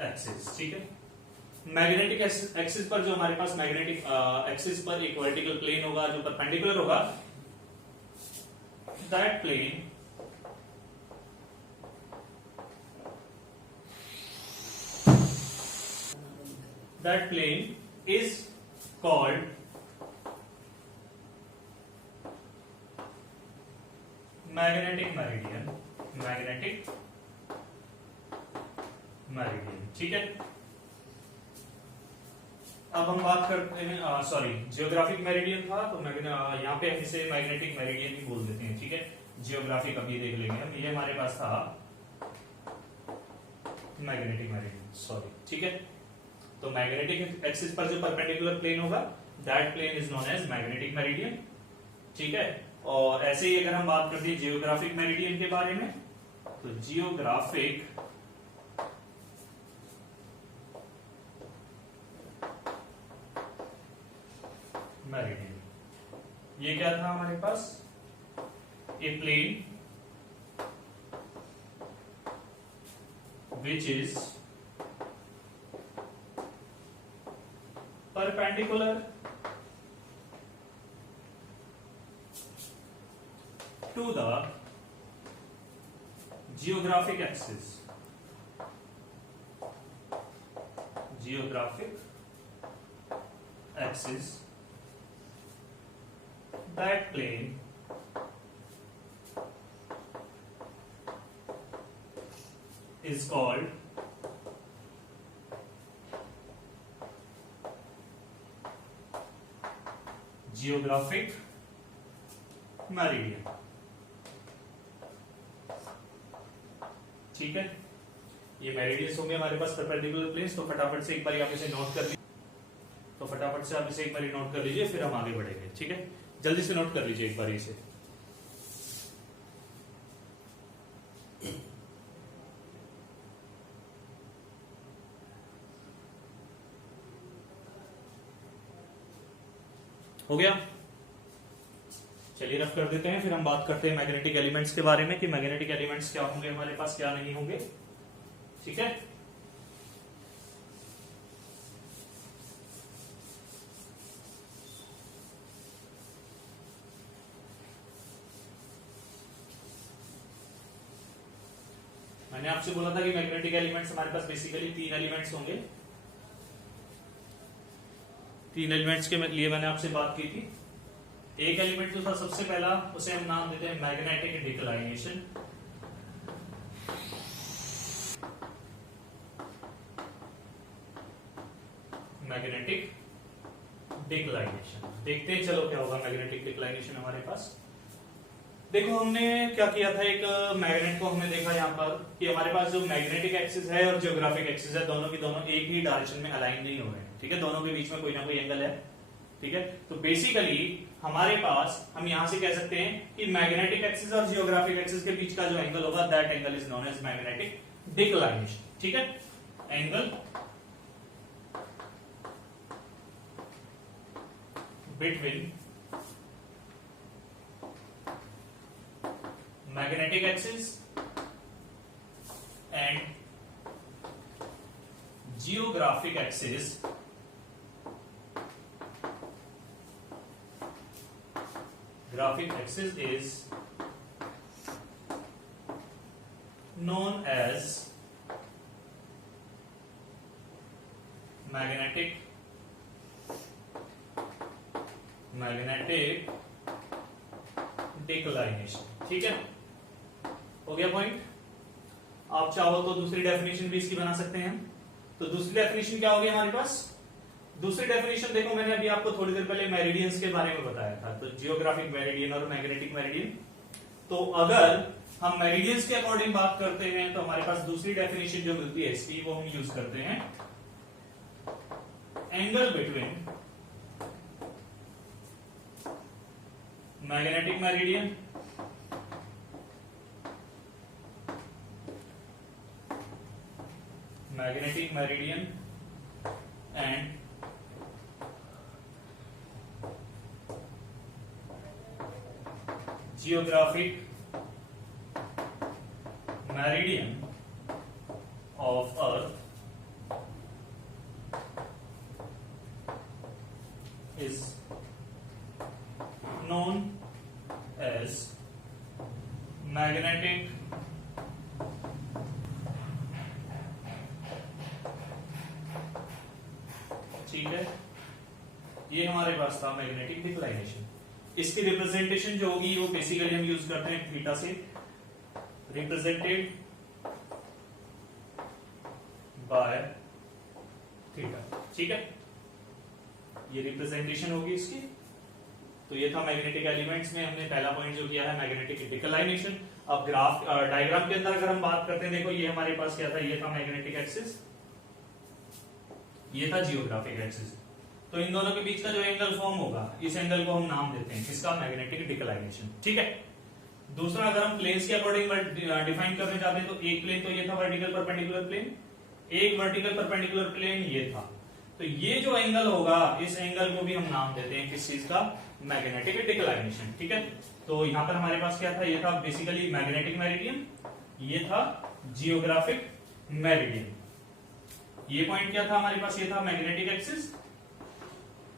axis। ठीक है। मैग्नेटिक एक्सिस पर जो हमारे पास मैग्नेटिक एक्सिस पर एक वर्टिकल प्लेन होगा जो परपेंडिकुलर होगा, that plane is called magnetic meridian. ठीक है। अब हम बात करते हैं, सॉरी जियोग्राफिक मेरिडियन था, तो यहाँ पे हम इसे मैग्नेटिक मेरिडियन ही बोल देते हैं। ठीक है। जियोग्राफिक अभी देख लेंगे हम, ये हमारे पास था मैग्नेटिक मेरिडियन, सॉरी। ठीक है। तो मैग्नेटिक एक्सिस पर जो परपेंडिकुलर प्लेन होगा, that plane is known as magnetic meridian. ठीक है। और ऐसे ही अगर हम बात करते हैं जियोग्राफिक मेरिडियन के बारे में, तो जियोग्राफिक मेरिडियन, ये क्या था हमारे पास, a plane which is perpendicular to the geographic axis, that plane is called geographic meridian. ठीक है। ये मेरिडियंस होंगे हमारे पास परपेंडिकुलर प्लेन्स। तो फटाफट से एक बार आप इसे नोट कर लीजिए, तो फटाफट से आप इसे एक बार नोट कर लीजिए, फिर हम आगे बढ़ेंगे। ठीक है। जल्दी से नोट कर लीजिए एक बार इसे। हो गया। चलिए रफ कर देते हैं, फिर हम बात करते हैं मैग्नेटिक एलिमेंट्स के बारे में कि मैग्नेटिक एलिमेंट्स क्या होंगे हमारे पास, क्या नहीं होंगे। ठीक है, मैंने आपसे बोला था कि मैग्नेटिक एलिमेंट्स हमारे पास बेसिकली 3 एलिमेंट्स होंगे। 3 एलिमेंट्स के लिए मैंने आपसे बात की थी। एक एलिमेंट जो था सबसे पहला, उसे हम नाम देते हैं मैग्नेटिक डिक्लाइनेशन। मैग्नेटिक डिक्लाइनेशन, देखते हैं चलो क्या होगा मैग्नेटिक डिक्लाइनेशन हमारे पास। देखो हमने क्या किया था, एक मैग्नेट को हमने देखा यहाँ पर कि हमारे पास जो मैग्नेटिक एक्सिस है और जियोग्राफिक एक्सिस है, दोनों की दोनों एक ही डायरेक्शन में अलाइन नहीं हो रहे हैं। ठीक है, दोनों के बीच में कोई ना कोई एंगल है। ठीक है, तो बेसिकली हमारे पास हम यहां से कह सकते हैं कि मैग्नेटिक एक्सिस और जियोग्राफिक एक्सिस के बीच का जो एंगल होगा, that angle is known as magnetic declination. ठीक है, angle between magnetic axis and geographic axis is known as magnetic declination. ठीक है, हो गया पॉइंट। आप चाहो तो दूसरी डेफिनेशन भी इसकी बना सकते हैं। तो दूसरी डेफिनेशन क्या होगी हमारे पास? दूसरी डेफिनेशन देखो, मैंने अभी आपको थोड़ी देर पहले मेरिडियंस के बारे में बताया था, तो जियोग्राफिक मेरिडियन और मैग्नेटिक मेरिडियन। तो अगर हम मेरिडियंस के अकॉर्डिंग बात करते हैं तो हमारे पास दूसरी डेफिनेशन जो मिलती है इसकी, वो हम यूज करते हैं angle between magnetic meridian and geographic meridian of Earth is known as magnetic ठीक है, ये हमारे पास था मैग्नेटिक डिक्लाइनेशन। इसकी रिप्रेजेंटेशन जो होगी वो बेसिकली हम यूज करते हैं थीटा से, रिप्रेजेंटेड बाय थीटा। ठीक है, ये रिप्रेजेंटेशन होगी इसकी। तो ये था मैग्नेटिक एलिमेंट्स में हमने पहला पॉइंट जो किया है मैग्नेटिक डिक्लाइनेशन। अब ग्राफ डायग्राम के अंदर अगर हम बात करते हैं, देखो ये हमारे पास क्या था, ये था मैग्नेटिक एक्सिस, ये था जियोग्राफिक एक्सिस। तो इन दोनों के बीच का जो एंगल फॉर्म होगा, इस एंगल को हम नाम देते हैं किसका, मैग्नेटिक डिक्लाइनेशन। ठीक है, दूसरा अगर हम प्लेन्स के अकॉर्डिंग डिफाइन करने चाहते हैं, तो एक प्लेन तो ये था वर्टिकल परपेंडिकुलर प्लेन, एक वर्टिकल परपेंडिकुलर प्लेन ये था। तो ये जो एंगल होगा, इस एंगल को भी हम नाम देते हैं किस चीज का, मैग्नेटिक डिक्लाइनेशन। ठीक है, तो यहां पर हमारे पास क्या था, ये था बेसिकली मैग्नेटिक मेरिडियन, ये था जियोग्राफिक मेरिडियन। ये पॉइंट क्या था हमारे पास, ये था मैग्नेटिक एक्सिस,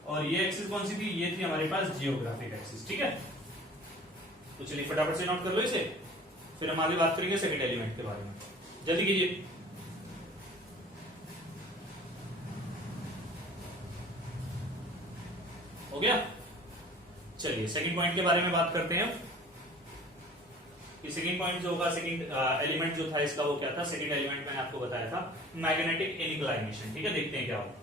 और ये एक्सिस कौन सी थी, ये थी हमारे पास जियोग्राफिक एक्सिस। ठीक है, तो चलिए फटाफट से नोट कर लो इसे, फिर हम आगे बात करेंगे सेकंड एलिमेंट के बारे में। जल्दी कीजिए। हो गया, चलिए सेकंड पॉइंट के बारे में बात करते हैं। सेकंड पॉइंट जो होगा, सेकंड एलिमेंट जो था इसका, वो क्या था, सेकंड एलिमेंट मैंने आपको बताया था मैग्नेटिक इनक्लाइनेशन। ठीक है, देखते हैं क्या होगा।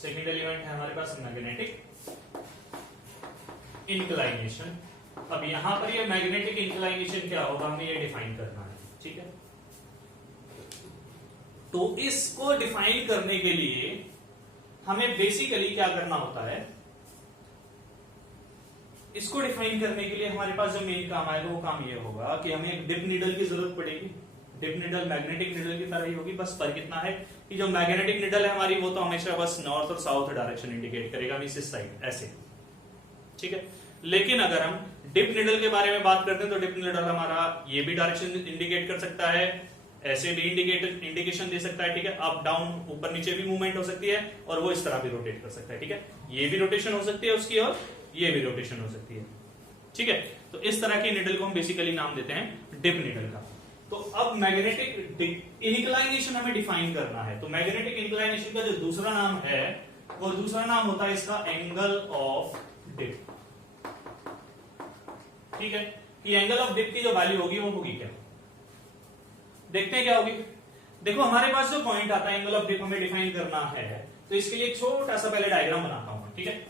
सेकंड एलिमेंट है हमारे पास मैग्नेटिक इंक्लाइनेशन। अब यहां पर ये मैग्नेटिक इंक्लाइनेशन क्या होगा, हमें ये डिफाइन करना है। ठीक है, तो इसको डिफाइन करने के लिए हमें बेसिकली क्या करना होता है, इसको डिफाइन करने के लिए हमारे पास जो मेन काम आएगा वो काम ये होगा कि हमें एक डिप नीडल की जरूरत पड़ेगी। डिप नीडल मैग्नेटिक नीडल की तरह ही होगी, बस फर्क इतना है कि जो मैग्नेटिक नीडल है हमारी वो तो हमेशा बस नॉर्थ और साउथ डायरेक्शन इंडिकेट करेगा, मींस इस साइड ऐसे, ठीक है। लेकिन अगर हम डिप नीडल के बारे में बात करते हैं तो डिप नीडल हमारा ये भी डायरेक्शन इंडिकेट कर सकता है, ऐसे भी इंडिकेशन दे सकता है, ठीक है। अप डाउन ऊपर नीचे भी मूवमेंट हो सकती है और वो इस तरह भी रोटेट कर सकता है, ठीक है। ये भी रोटेशन हो सकती है उसकी और ये भी रोटेशन हो सकती है, ठीक है। तो इस तरह के नीडल को हम बेसिकली नाम देते हैं डिप नीडल का। तो अब मैग्नेटिक इंक्लाइनेशन हमें डिफाइन करना है, तो मैग्नेटिक इंक्लाइनेशन का जो दूसरा नाम है वो दूसरा नाम होता है इसका एंगल ऑफ डिप, ठीक है। कि एंगल ऑफ डिप की जो वैल्यू होगी वो होगी क्या, देखते हैं क्या होगी। देखो हमारे पास जो पॉइंट आता है एंगल ऑफ डिप हमें डिफाइन करना है, तो इसके लिए छोटा सा पहले डायग्राम बनाता हूं, ठीक है।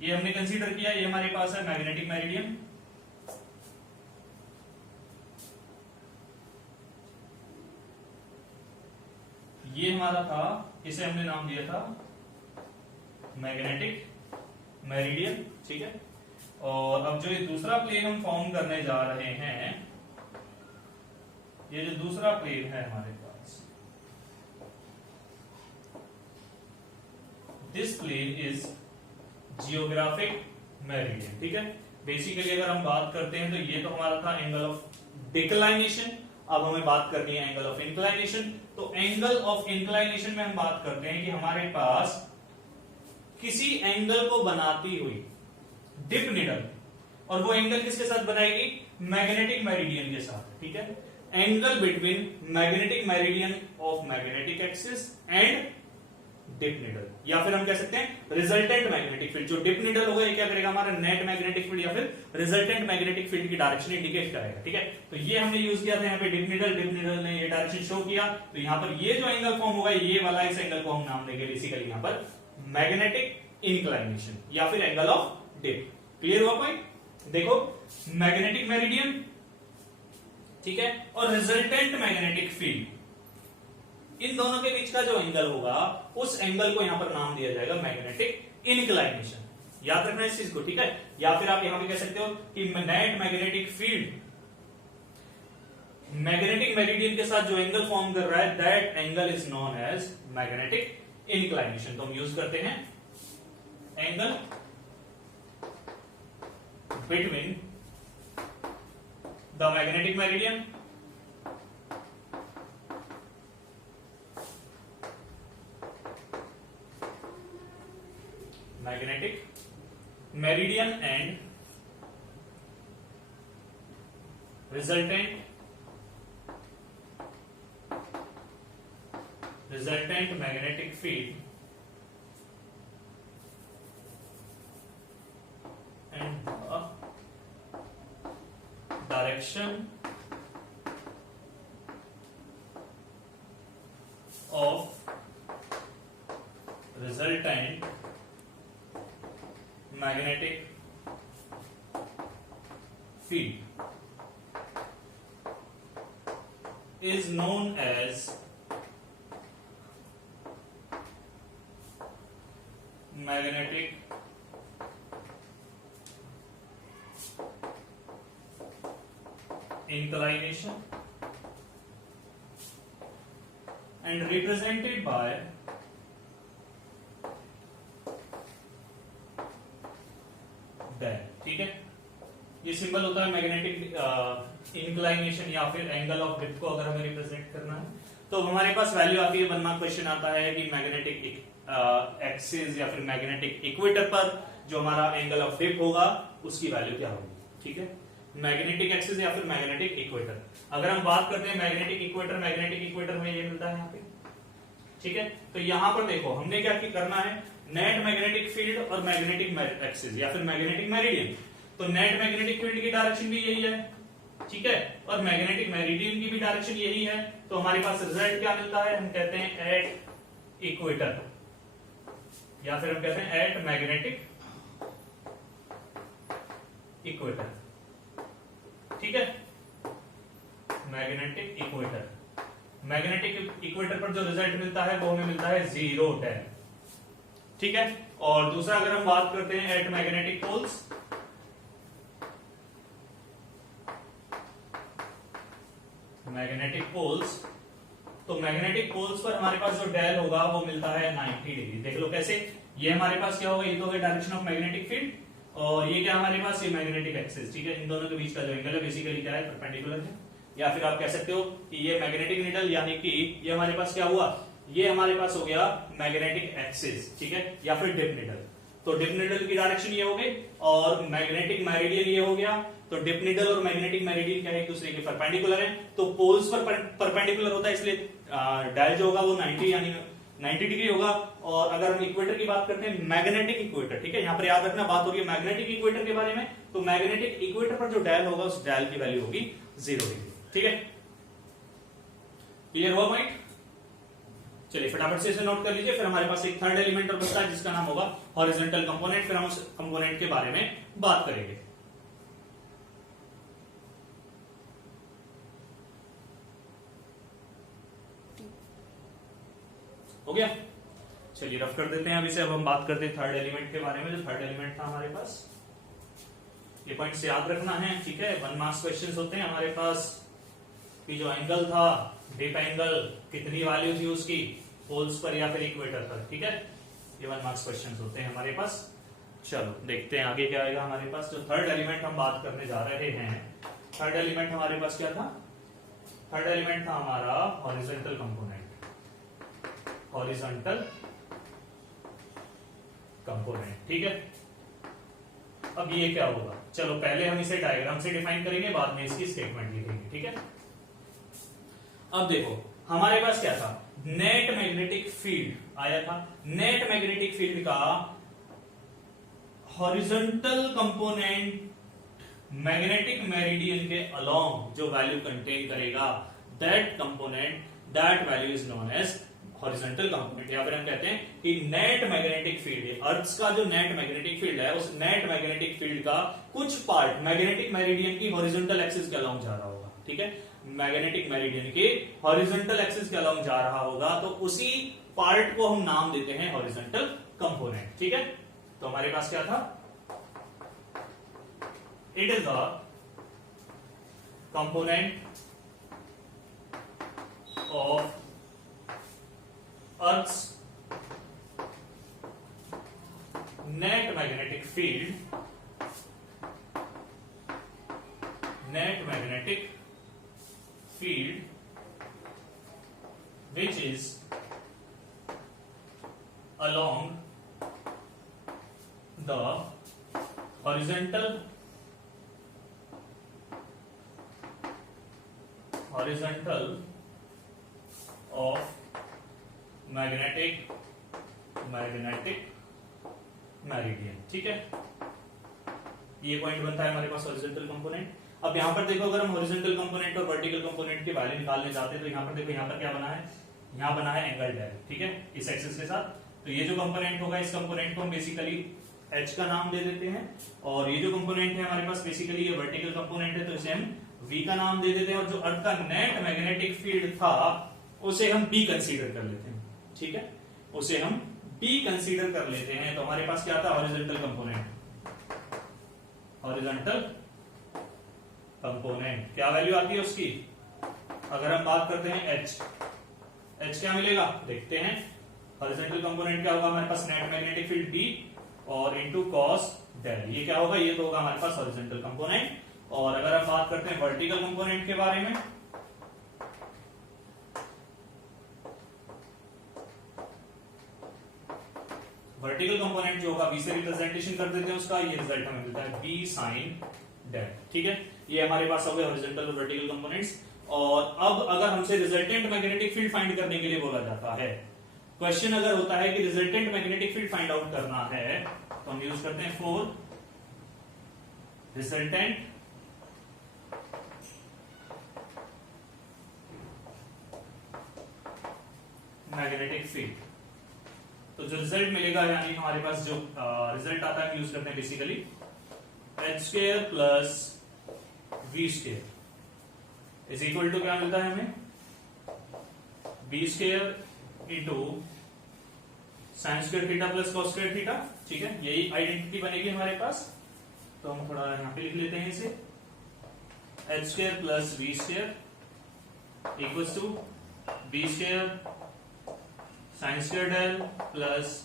ये हमने कंसीडर किया, ये हमारे पास है मैग्नेटिक मेरिडियन, ये हमारा था, इसे हमने नाम दिया था मैग्नेटिक मेरिडियन, ठीक है। और अब जो ये दूसरा प्लेन हम फॉर्म करने जा रहे हैं, ये जो दूसरा प्लेन है हमारे पास, this plane is geographic meridian, ठीक है। बेसिकली अगर हम बात करते हैं तो ये तो हमारा था एंगल ऑफ डिक्लाइनेशन, अब हमें बात करनी है एंगल ऑफ इंक्लाइनेशन। तो एंगल ऑफ इंक्लाइनेशन में हम बात करते हैं कि हमारे पास किसी एंगल को बनाती हुई डिप नीडल, और वो एंगल किसके साथ बनाएगी, मैग्नेटिक मेरिडियन के साथ, ठीक है। Angle between magnetic meridian of magnetic axis and dip needle, या फिर हम कह सकते हैं रिजल्टेंट मैग्नेटिक फील्ड। जो डिप नीडल होगा ये क्या करेगा, हमारा नेट मैग्नेटिक फील्ड या फिर रिजल्टेंट मैग्नेटिक फील्ड की डायरेक्शन इंडिकेट करेगा, ठीक है। तो ये हमने यूज किया था यहाँ पे डिप नीडल ने ये डायरेक्शन शो किया, तो यहाँ पर ये जो एंगल फॉर्म होगा ये वाला, इस एंगल को हम नाम देंगे बेसिकली यहाँ पर मैग्नेटिक इंक्लाइनेशन या फिर एंगल ऑफ डिप। क्लियर हुआ पॉइंट, देखो मैग्नेटिक मेरिडियन, ठीक है, और रिजल्टेंट मैग्नेटिक फील्ड, इन दोनों के बीच का जो एंगल होगा उस एंगल को यहां पर नाम दिया जाएगा मैग्नेटिक इंक्लाइनेशन। याद रखना इस चीज को, ठीक है। या फिर आप यहां पे कह सकते हो कि net magnetic field magnetic meridian के साथ जो एंगल फॉर्म कर रहा है, that angle is known as magnetic inclination. तो हम यूज करते हैं angle between the magnetic meridian and resultant magnetic field and the direction of resultant magnetic field is known as magnetic inclination and represented by del, ठीक है। ये सिंबल होता है मैग्नेटिक इंक्लाइनेशन या फिर एंगल ऑफ डिप को अगर हमें रिप्रेजेंट करना है तो हमारे पास वैल्यू आती है, 1 मार्क क्वेश्चन आता है कि मैग्नेटिक एक्सिस या फिर मैग्नेटिक इक्वेटर पर जो हमारा एंगल ऑफ डिप होगा उसकी वैल्यू क्या होगी, ठीक है। मैग्नेटिक एक्सिस या फिर मैग्नेटिक इक्वेटर, अगर हम बात करते हैं मैग्नेटिक इक्वेटर में ये मिलता है यहाँ पे, ठीक है। तो यहां पर देखो हमने क्या करना है, नेट मैग्नेटिक फील्ड और मैग्नेटिक एक्सिस या फिर मैग्नेटिक मेरिडियन। तो नेट मैग्नेटिक फील्ड की डायरेक्शन भी यही है, ठीक है, और मैग्नेटिक मेरिडियन की भी डायरेक्शन यही है। तो हमारे पास रिजल्ट क्या मिलता है, हम कहते हैं एट इक्वेटर या फिर हम कहते हैं एट मैग्नेटिक इक्वेटर, ठीक है। Magnetic equator. मैग्नेटिक इक्वेटर पर जो रिजल्ट मिलता है वो हमें मिलता है 0 10। ठीक है, और दूसरा अगर हम बात करते हैं at magnetic poles, magnetic poles, तो मैग्नेटिक पोल्स पर हमारे पास जो डेल होगा वो मिलता है 90 डिग्री। देख लो कैसे, ये हमारे पास क्या होगा, ये तो होगा डायरेक्शन ऑफ मैग्नेटिक फील्ड, और ये क्या हमारे पास, ये मैग्नेटिक एक्सिस। ठीक है, इन दोनों के बीच का जो एंगल है बेसिकली क्या है, परपेंडिकुलर है। या फिर आप कह सकते हो कि ये मैग्नेटिक नीडल, यानी कि ये हमारे पास क्या हुआ, ये हमारे पास हो गया मैग्नेटिक एक्सिस। ठीक है, या फिर डिप नीडल, तो डिप नीडल की डायरेक्शन ये हो गई, और मैग्नेटिक मेरिडियन ये हो गया। तो डिप नीडल और मैग्नेटिक मेरिडियन क्या है, एक दूसरे के परपेंडिकुलर है, तो पोल्स पर परपेंडिकुलर होता है, इसलिए डायल जो होगा वो 90 यानी 90 डिग्री होगा। और अगर हम इक्वेटर की बात करते हैं, मैग्नेटिक इक्वेटर, ठीक है, यहाँ पर याद रखना बात हो रही है मैग्नेटिक इक्वेटर के बारे में, तो मैग्नेटिक इक्वेटर पर जो डायल होगा उस डायल की वैल्यू होगी 0 डिग्री। ठीक है, क्लियर हुआ पॉइंट? चलिए फटाफट से इसे नोट कर लीजिए। फिर हमारे पास एक थर्ड एलिमेंट और बचता है जिसका नाम होगा हॉरिजॉन्टल कंपोनेंट। फिर हम उस कंपोनेंट के बारे में बात करेंगे। हो गया, चलिए रफ कर देते हैं अभी से। अब हम बात करते हैं थर्ड एलिमेंट के बारे में। जो थर्ड एलिमेंट था हमारे पास, ये पॉइंट्स याद रखना है। ठीक है, 1 मार्क्स क्वेश्चंस होते हैं हमारे पास कि जो एंगल था, डिप एंगल, कितनी वैल्यू थी उसकी पोल्स पर या फिर इक्वेटर पर। ठीक है, ये 1 मार्क्स क्वेश्चंस होते हैं हमारे पास। चलो देखते हैं आगे क्या आएगा हमारे पास। जो थर्ड एलिमेंट हम बात करने जा रहे हैं, थर्ड एलिमेंट हमारे पास क्या था, थर्ड एलिमेंट था हमारा हॉरिजॉन्टल कंपोनेंट। हॉरिजॉन्टल कंपोनेंट, ठीक है। अब ये क्या होगा, चलो पहले हम इसे डायग्राम से डिफाइन करेंगे, बाद में इसकी स्टेटमेंट लिखेंगे। ठीक है, अब देखो हमारे पास क्या था, नेट मैग्नेटिक फील्ड आया था। नेट मैग्नेटिक फील्ड का हॉरिजॉन्टल कंपोनेंट मैग्नेटिक मेरिडियन के अलोंग जो वैल्यू कंटेन करेगा, that component, that value is known as horizontal component. या फिर हम कहते हैं कि नेट मैग्नेटिक फील्ड, अर्थ का जो नेट मैग्नेटिक फील्ड है, उस नेट मैग्नेटिक फील्ड का कुछ पार्ट मैग्नेटिक मेरिडियन की हॉरिजॉन्टल एक्सिस के अलोंग जा रहा होगा। ठीक है, मैग्नेटिक मेरिडियन के हॉरिजॉन्टल एक्सिस के अलोंग जा रहा होगा, तो उसी पार्ट को हम नाम देते हैं हॉरिजॉन्टल कंपोनेंट। ठीक है, तो हमारे पास क्या था, it is the component of Earth's net magnetic field, net magnetic field which is along the horizontal of magnetic meridian. ठीक है, ये पॉइंट बनता है हमारे पास हॉरिजॉन्टल कंपोनेंट। अब यहां पर देखो, अगर हम हॉरिजॉन्टल कंपोनेंट और वर्टिकल कंपोनेंट की वैल्यू निकालने जाते हैं, तो यहां पर देखो, यहां पर क्या बना है, यहां बना है एंगल डेल। ठीक है, इस एक्सिस के साथ। तो ये जो कंपोनेंट होगा, इस कंपोनेंट को हम बेसिकली एच का नाम दे देते हैं, और ये जो कंपोनेंट है हमारे पास बेसिकली ये वर्टिकल कंपोनेंट है, तो इसे हम वी का नाम दे देते हैं। और जो अर्थ का नेट मैग्नेटिक फील्ड था उसे हम बी कंसीडर कर लेते हैं। ठीक है, उसे हम बी कंसीडर कर लेते हैं। तो हमारे पास क्या था, हॉरिजॉन्टल कंपोनेंट। हॉरिजॉन्टल कंपोनेंट क्या वैल्यू आती है उसकी, अगर हम बात करते हैं एच, एच क्या मिलेगा देखते हैं। हॉरिजॉन्टल कंपोनेंट क्या होगा हमारे पास, नेट मैग्नेटिक फील्ड बी और इनटू कॉस डेल। ये क्या होगा, ये तो होगा हमारे पास हॉरिजॉन्टल कंपोनेंट। और अगर हम बात करते हैं वर्टिकल कंपोनेंट के बारे में, वर्टिकल कंपोनेंट जो होगा बी से रिप्रेजेंटेशन कर देते हैं उसका, ये रिजल्ट हमें मिलता है बी साइन डेल। ठीक है, ये हमारे पास हो गए हॉरिजॉन्टल और वर्टिकल कंपोनेंट्स। और अब अगर हमसे रिजल्टेंट मैग्नेटिक फील्ड फाइंड करने के लिए बोला जाता है, क्वेश्चन अगर होता है कि resultant magnetic field find out करना है, तो हम यूज करते हैं फॉर रिजल्टेंट मैग्नेटिक फील्ड। तो जो रिजल्ट मिलेगा, यानी हमारे पास जो रिजल्ट आता है, यूज करते हैं basically H square plus V square. Is equal to क्या मिलता है हमें, B square into sine square theta plus cos square theta. ठीक है, यही आइडेंटिटी बनेगी हमारे पास। तो हम थोड़ा यहां पे लिख लेते हैं इसे, H square plus B square equals to B square sine square del plus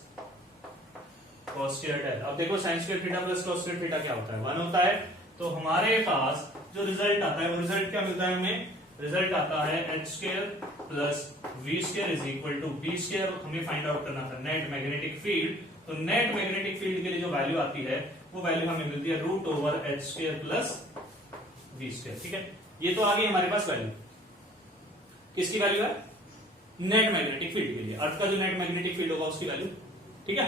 cos square del. अब देखो sine square theta plus cos square theta क्या होता है, 1 होता है। तो हमारे पास जो रिजल्ट आता है वो रिजल्ट क्या मिलता है हमें, रिजल्ट आता है H square plus V square is equal to B square. हमें फाइंड आउट करना था नेट मैग्नेटिक फील्ड। तो नेट मैग्नेटिक फील्ड के लिए जो वैल्यू आती है वो वैल्यू हमें मिलती है root over H square plus V square. ठीक है, ये तो आ गई हमारे पास वैल्यू। किसकी वैल्यू है, नेट मैग्नेटिक फील्ड के लिए, अर्थ का जो नेट मैग्नेटिक फील्ड होगा उसकी वैल्यू। ठीक है,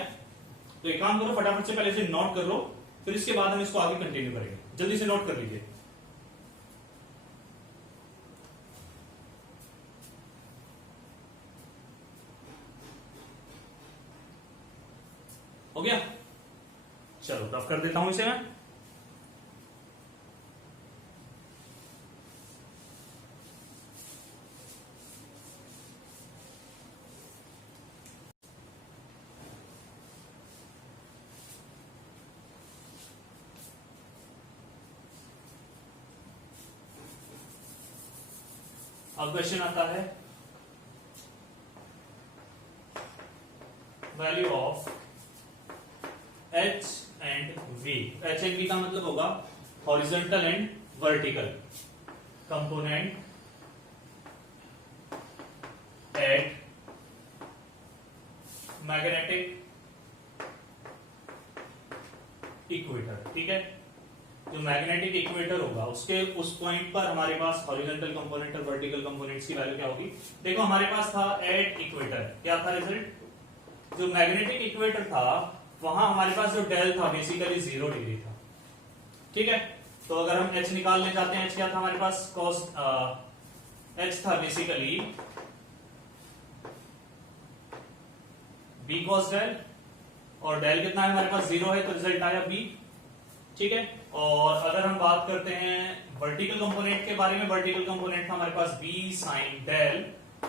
तो एक काम करो, फटाफट से पहले से नोट कर लो, फिर इसके बाद हम इसको आगे कंटिन्यू करेंगे। जल्दी से नोट कर लीजिए। हो गया, चलो रफ कर देता हूं इसे मैं। अब क्वेश्चन आता है value of H and V. H and V का मतलब होगा horizontal and vertical component at magnetic equator. ठीक है, जो मैग्नेटिक इक्वेटर होगा उसके उस पॉइंट पर हमारे पास हॉरिजॉन्टल कंपोनेंट और वर्टिकल कंपोनेंट्स की वैल्यू क्या होगी। देखो हमारे पास था एट इक्वेटर, क्या था रिजल्ट, जो मैग्नेटिक इक्वेटर था वहां हमारे पास जो डेल था बेसिकली 0 डिग्री था। ठीक है, तो अगर हम एच निकालने चाहते हैं, एच क्या था हमारे पास, कॉस एच था बेसिकली बी कॉस डेल, और डेल कितना है हमारे पास 0 है, तो रिजल्ट आया बी। ठीक है, और अगर हम बात करते हैं वर्टिकल कंपोनेंट के बारे में, वर्टिकल कंपोनेंट था हमारे पास बी साइन डेल,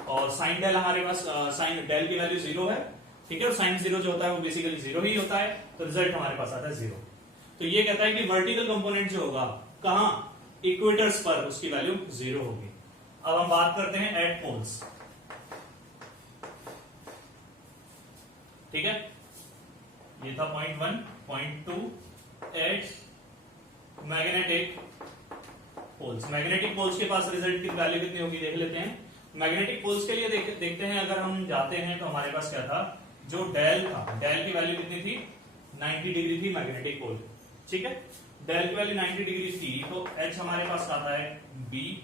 और साइन डेल हमारे पास साइन डेल की वैल्यू 0 है। ठीक है, और साइन 0 जो होता है वो बेसिकली 0 ही होता है, तो रिजल्ट हमारे पास आता है 0। तो ये कहता है कि वर्टिकल कंपोनेंट जो होगा कहां, इक्वेटर्स पर, उसकी वैल्यू 0 होगी। अब हम बात करते हैं एट पोल्स। ठीक है, ये था point 1, point 2 at magnetic poles. Magnetic poles के पास रिजल्ट की वैल्यू कितनी होगी देख लेते हैं। मैग्नेटिक पोल्स के लिए देखते हैं, अगर हम जाते हैं तो हमारे पास क्या था, जो डेल था, डेल की वैल्यू कितनी थी, 90 डिग्री थी मैग्नेटिक पोल। ठीक है, डेल की वैल्यू 90 डिग्री थी, तो एच हमारे पास आता है बी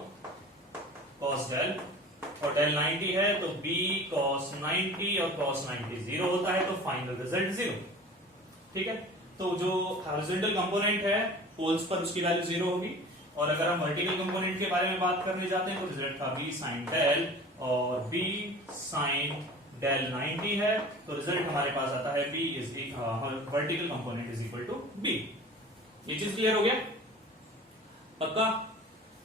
कॉस डेल, और डेल 90 है तो बी कॉस 90, और कॉस 90 0 होता है, तो फाइनल रिजल्ट 0। ठीक है, तो जो हॉरिजॉन्टल कंपोनेंट है पोल्स पर उसकी वैल्यू 0 होगी, और अगर हम वर्टिकल कंपोनेंट के बारे में बात करने जाते हैं तो रिजल्ट था बी साइन डेल, और बी साइन डेल 90 है, तो रिजल्ट हमारे पास आता है B is vertical component is equal to B. ये चीज क्लियर हो गया, पक्का।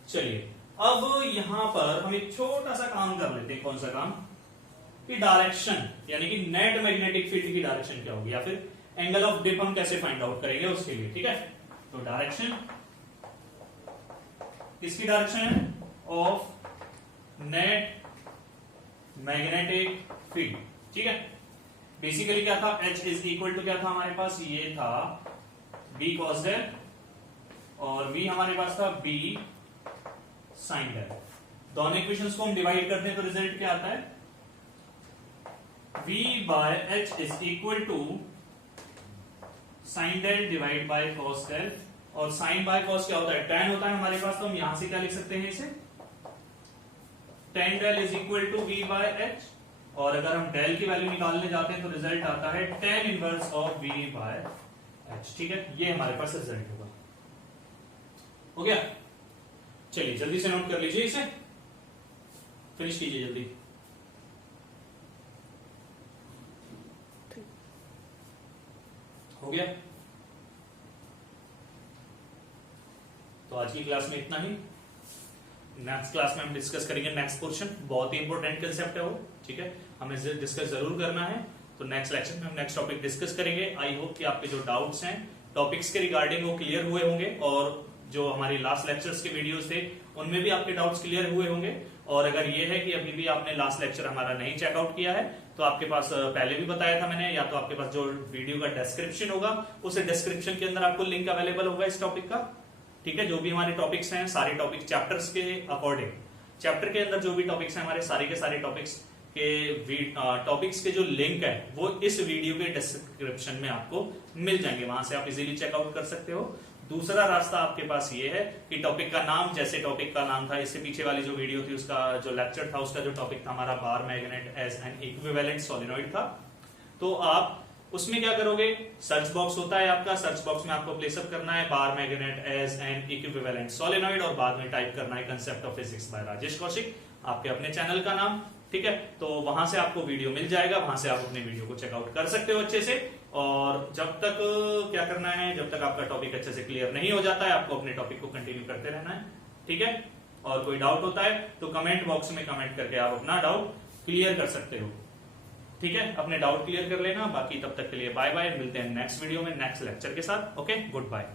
चलिए अब यहां पर हम एक छोटा सा काम कर लेते हैं। कौन सा काम, कि डायरेक्शन, यानी कि नेट मैग्नेटिक फील्ड की डायरेक्शन क्या होगी, या फिर एंगल ऑफ डिप हम कैसे फाइंड आउट करेंगे उसके लिए। ठीक है, तो डायरेक्शन, किसकी डायरेक्शन है, ऑफ नेट मैग्नेटिक फील्ड। ठीक है, बेसिकली क्या था, H इज इक्वल टू क्या था हमारे पास, ये था B cos डेल, और V हमारे पास था B sin डेल। दोनों इक्वेशंस को हम डिवाइड करते हैं तो रिजल्ट क्या आता है, V by H is equal to sine del divide by cos del, और साइन बाय कॉस क्या होता है, tan होता है हमारे पास, तो हम यहां से क्या लिख सकते हैं इसे, tan del is equal to V by H, और अगर हम डेल की वैल्यू निकालने जाते हैं तो रिजल्ट आता है tan inverse of V by H। ठीक है, ये हमारे पास रिजल्ट होगा। हो गया, चलिए जल्दी से नोट कर लीजिए, इसे फिनिश कीजिए जल्दी। हो गया, तो आज की क्लास में इतना ही। नेक्स्ट क्लास में हम डिस्कस करेंगे नेक्स्ट पोर्शन, बहुत ही इंपॉर्टेंट कंसेप्ट है वो, ठीक है, हमें डिस्कस जरूर करना है। तो नेक्स्ट लेक्चर में हम नेक्स्ट टॉपिक डिस्कस करेंगे। आई होप कि आपके जो डाउट्स हैं टॉपिक्स के रिगार्डिंग वो क्लियर हुए होंगे, और जो हमारी लास्ट लेक्चर्स के वीडियोस थे उनमें भी आपके डाउट्स क्लियर हुए होंगे। और अगर ये है कि अभी भी आपने लास्ट लेक्चर हमारा नहीं चेकआउट किया है, तो आपके पास पहले भी बताया था मैंने, या तो आपके पास जो वीडियो का डिस्क्रिप्शन होगा उस डिस्क्रिप्शन के अंदर आपको लिंक अवेलेबल होगा इस टॉपिक का, ठीक है। जो भी हमारे टॉपिक्स हैं सारे टॉपिक चैप्टर्स के अकॉर्डिंग, चैप्टर के अंदर जो भी टॉपिक्स हैं हमारे सारे के सारे टॉपिक्स के जो लिंक है वो इस वीडियो के डिस्क्रिप्शन में आपको मिल जाएंगे, वहां से आप इजीली चेकआउट कर सकते हो। दूसरा रास्ता आपके पास ये है कि टॉपिक का नाम, जैसे टॉपिक का नाम था, इससे पीछे वाली जो वीडियो थी उसका जो लेक्चर था उसका जो टॉपिक था हमारा bar magnet as an equivalent solenoid था, तो आप उसमें क्या करोगे, सर्च बॉक्स होता है आपका, सर्च बॉक्स में आपको प्लेसअप करना है bar magnet as an equivalent solenoid और बाद में टाइप करना है concept of physics by Rajesh Kaushik, आपके अपने चैनल का नाम, ठीक है। तो वहां से आपको वीडियो मिल जाएगा, वहां से आप अपने वीडियो को चेकआउट कर सकते हो अच्छे से। और जब तक क्या करना है, जब तक आपका टॉपिक अच्छे से क्लियर नहीं हो जाता है आपको अपने टॉपिक को कंटिन्यू करते रहना है, ठीक है। और कोई डाउट होता है तो कमेंट बॉक्स में कमेंट करके आप अपना डाउट क्लियर कर सकते हो, ठीक है, अपने डाउट क्लियर कर लेना। बाकी तब तक के लिए बाय बाय, मिलते हैं नेक्स्ट वीडियो में नेक्स्ट लेक्चर के साथ। Okay, good bye.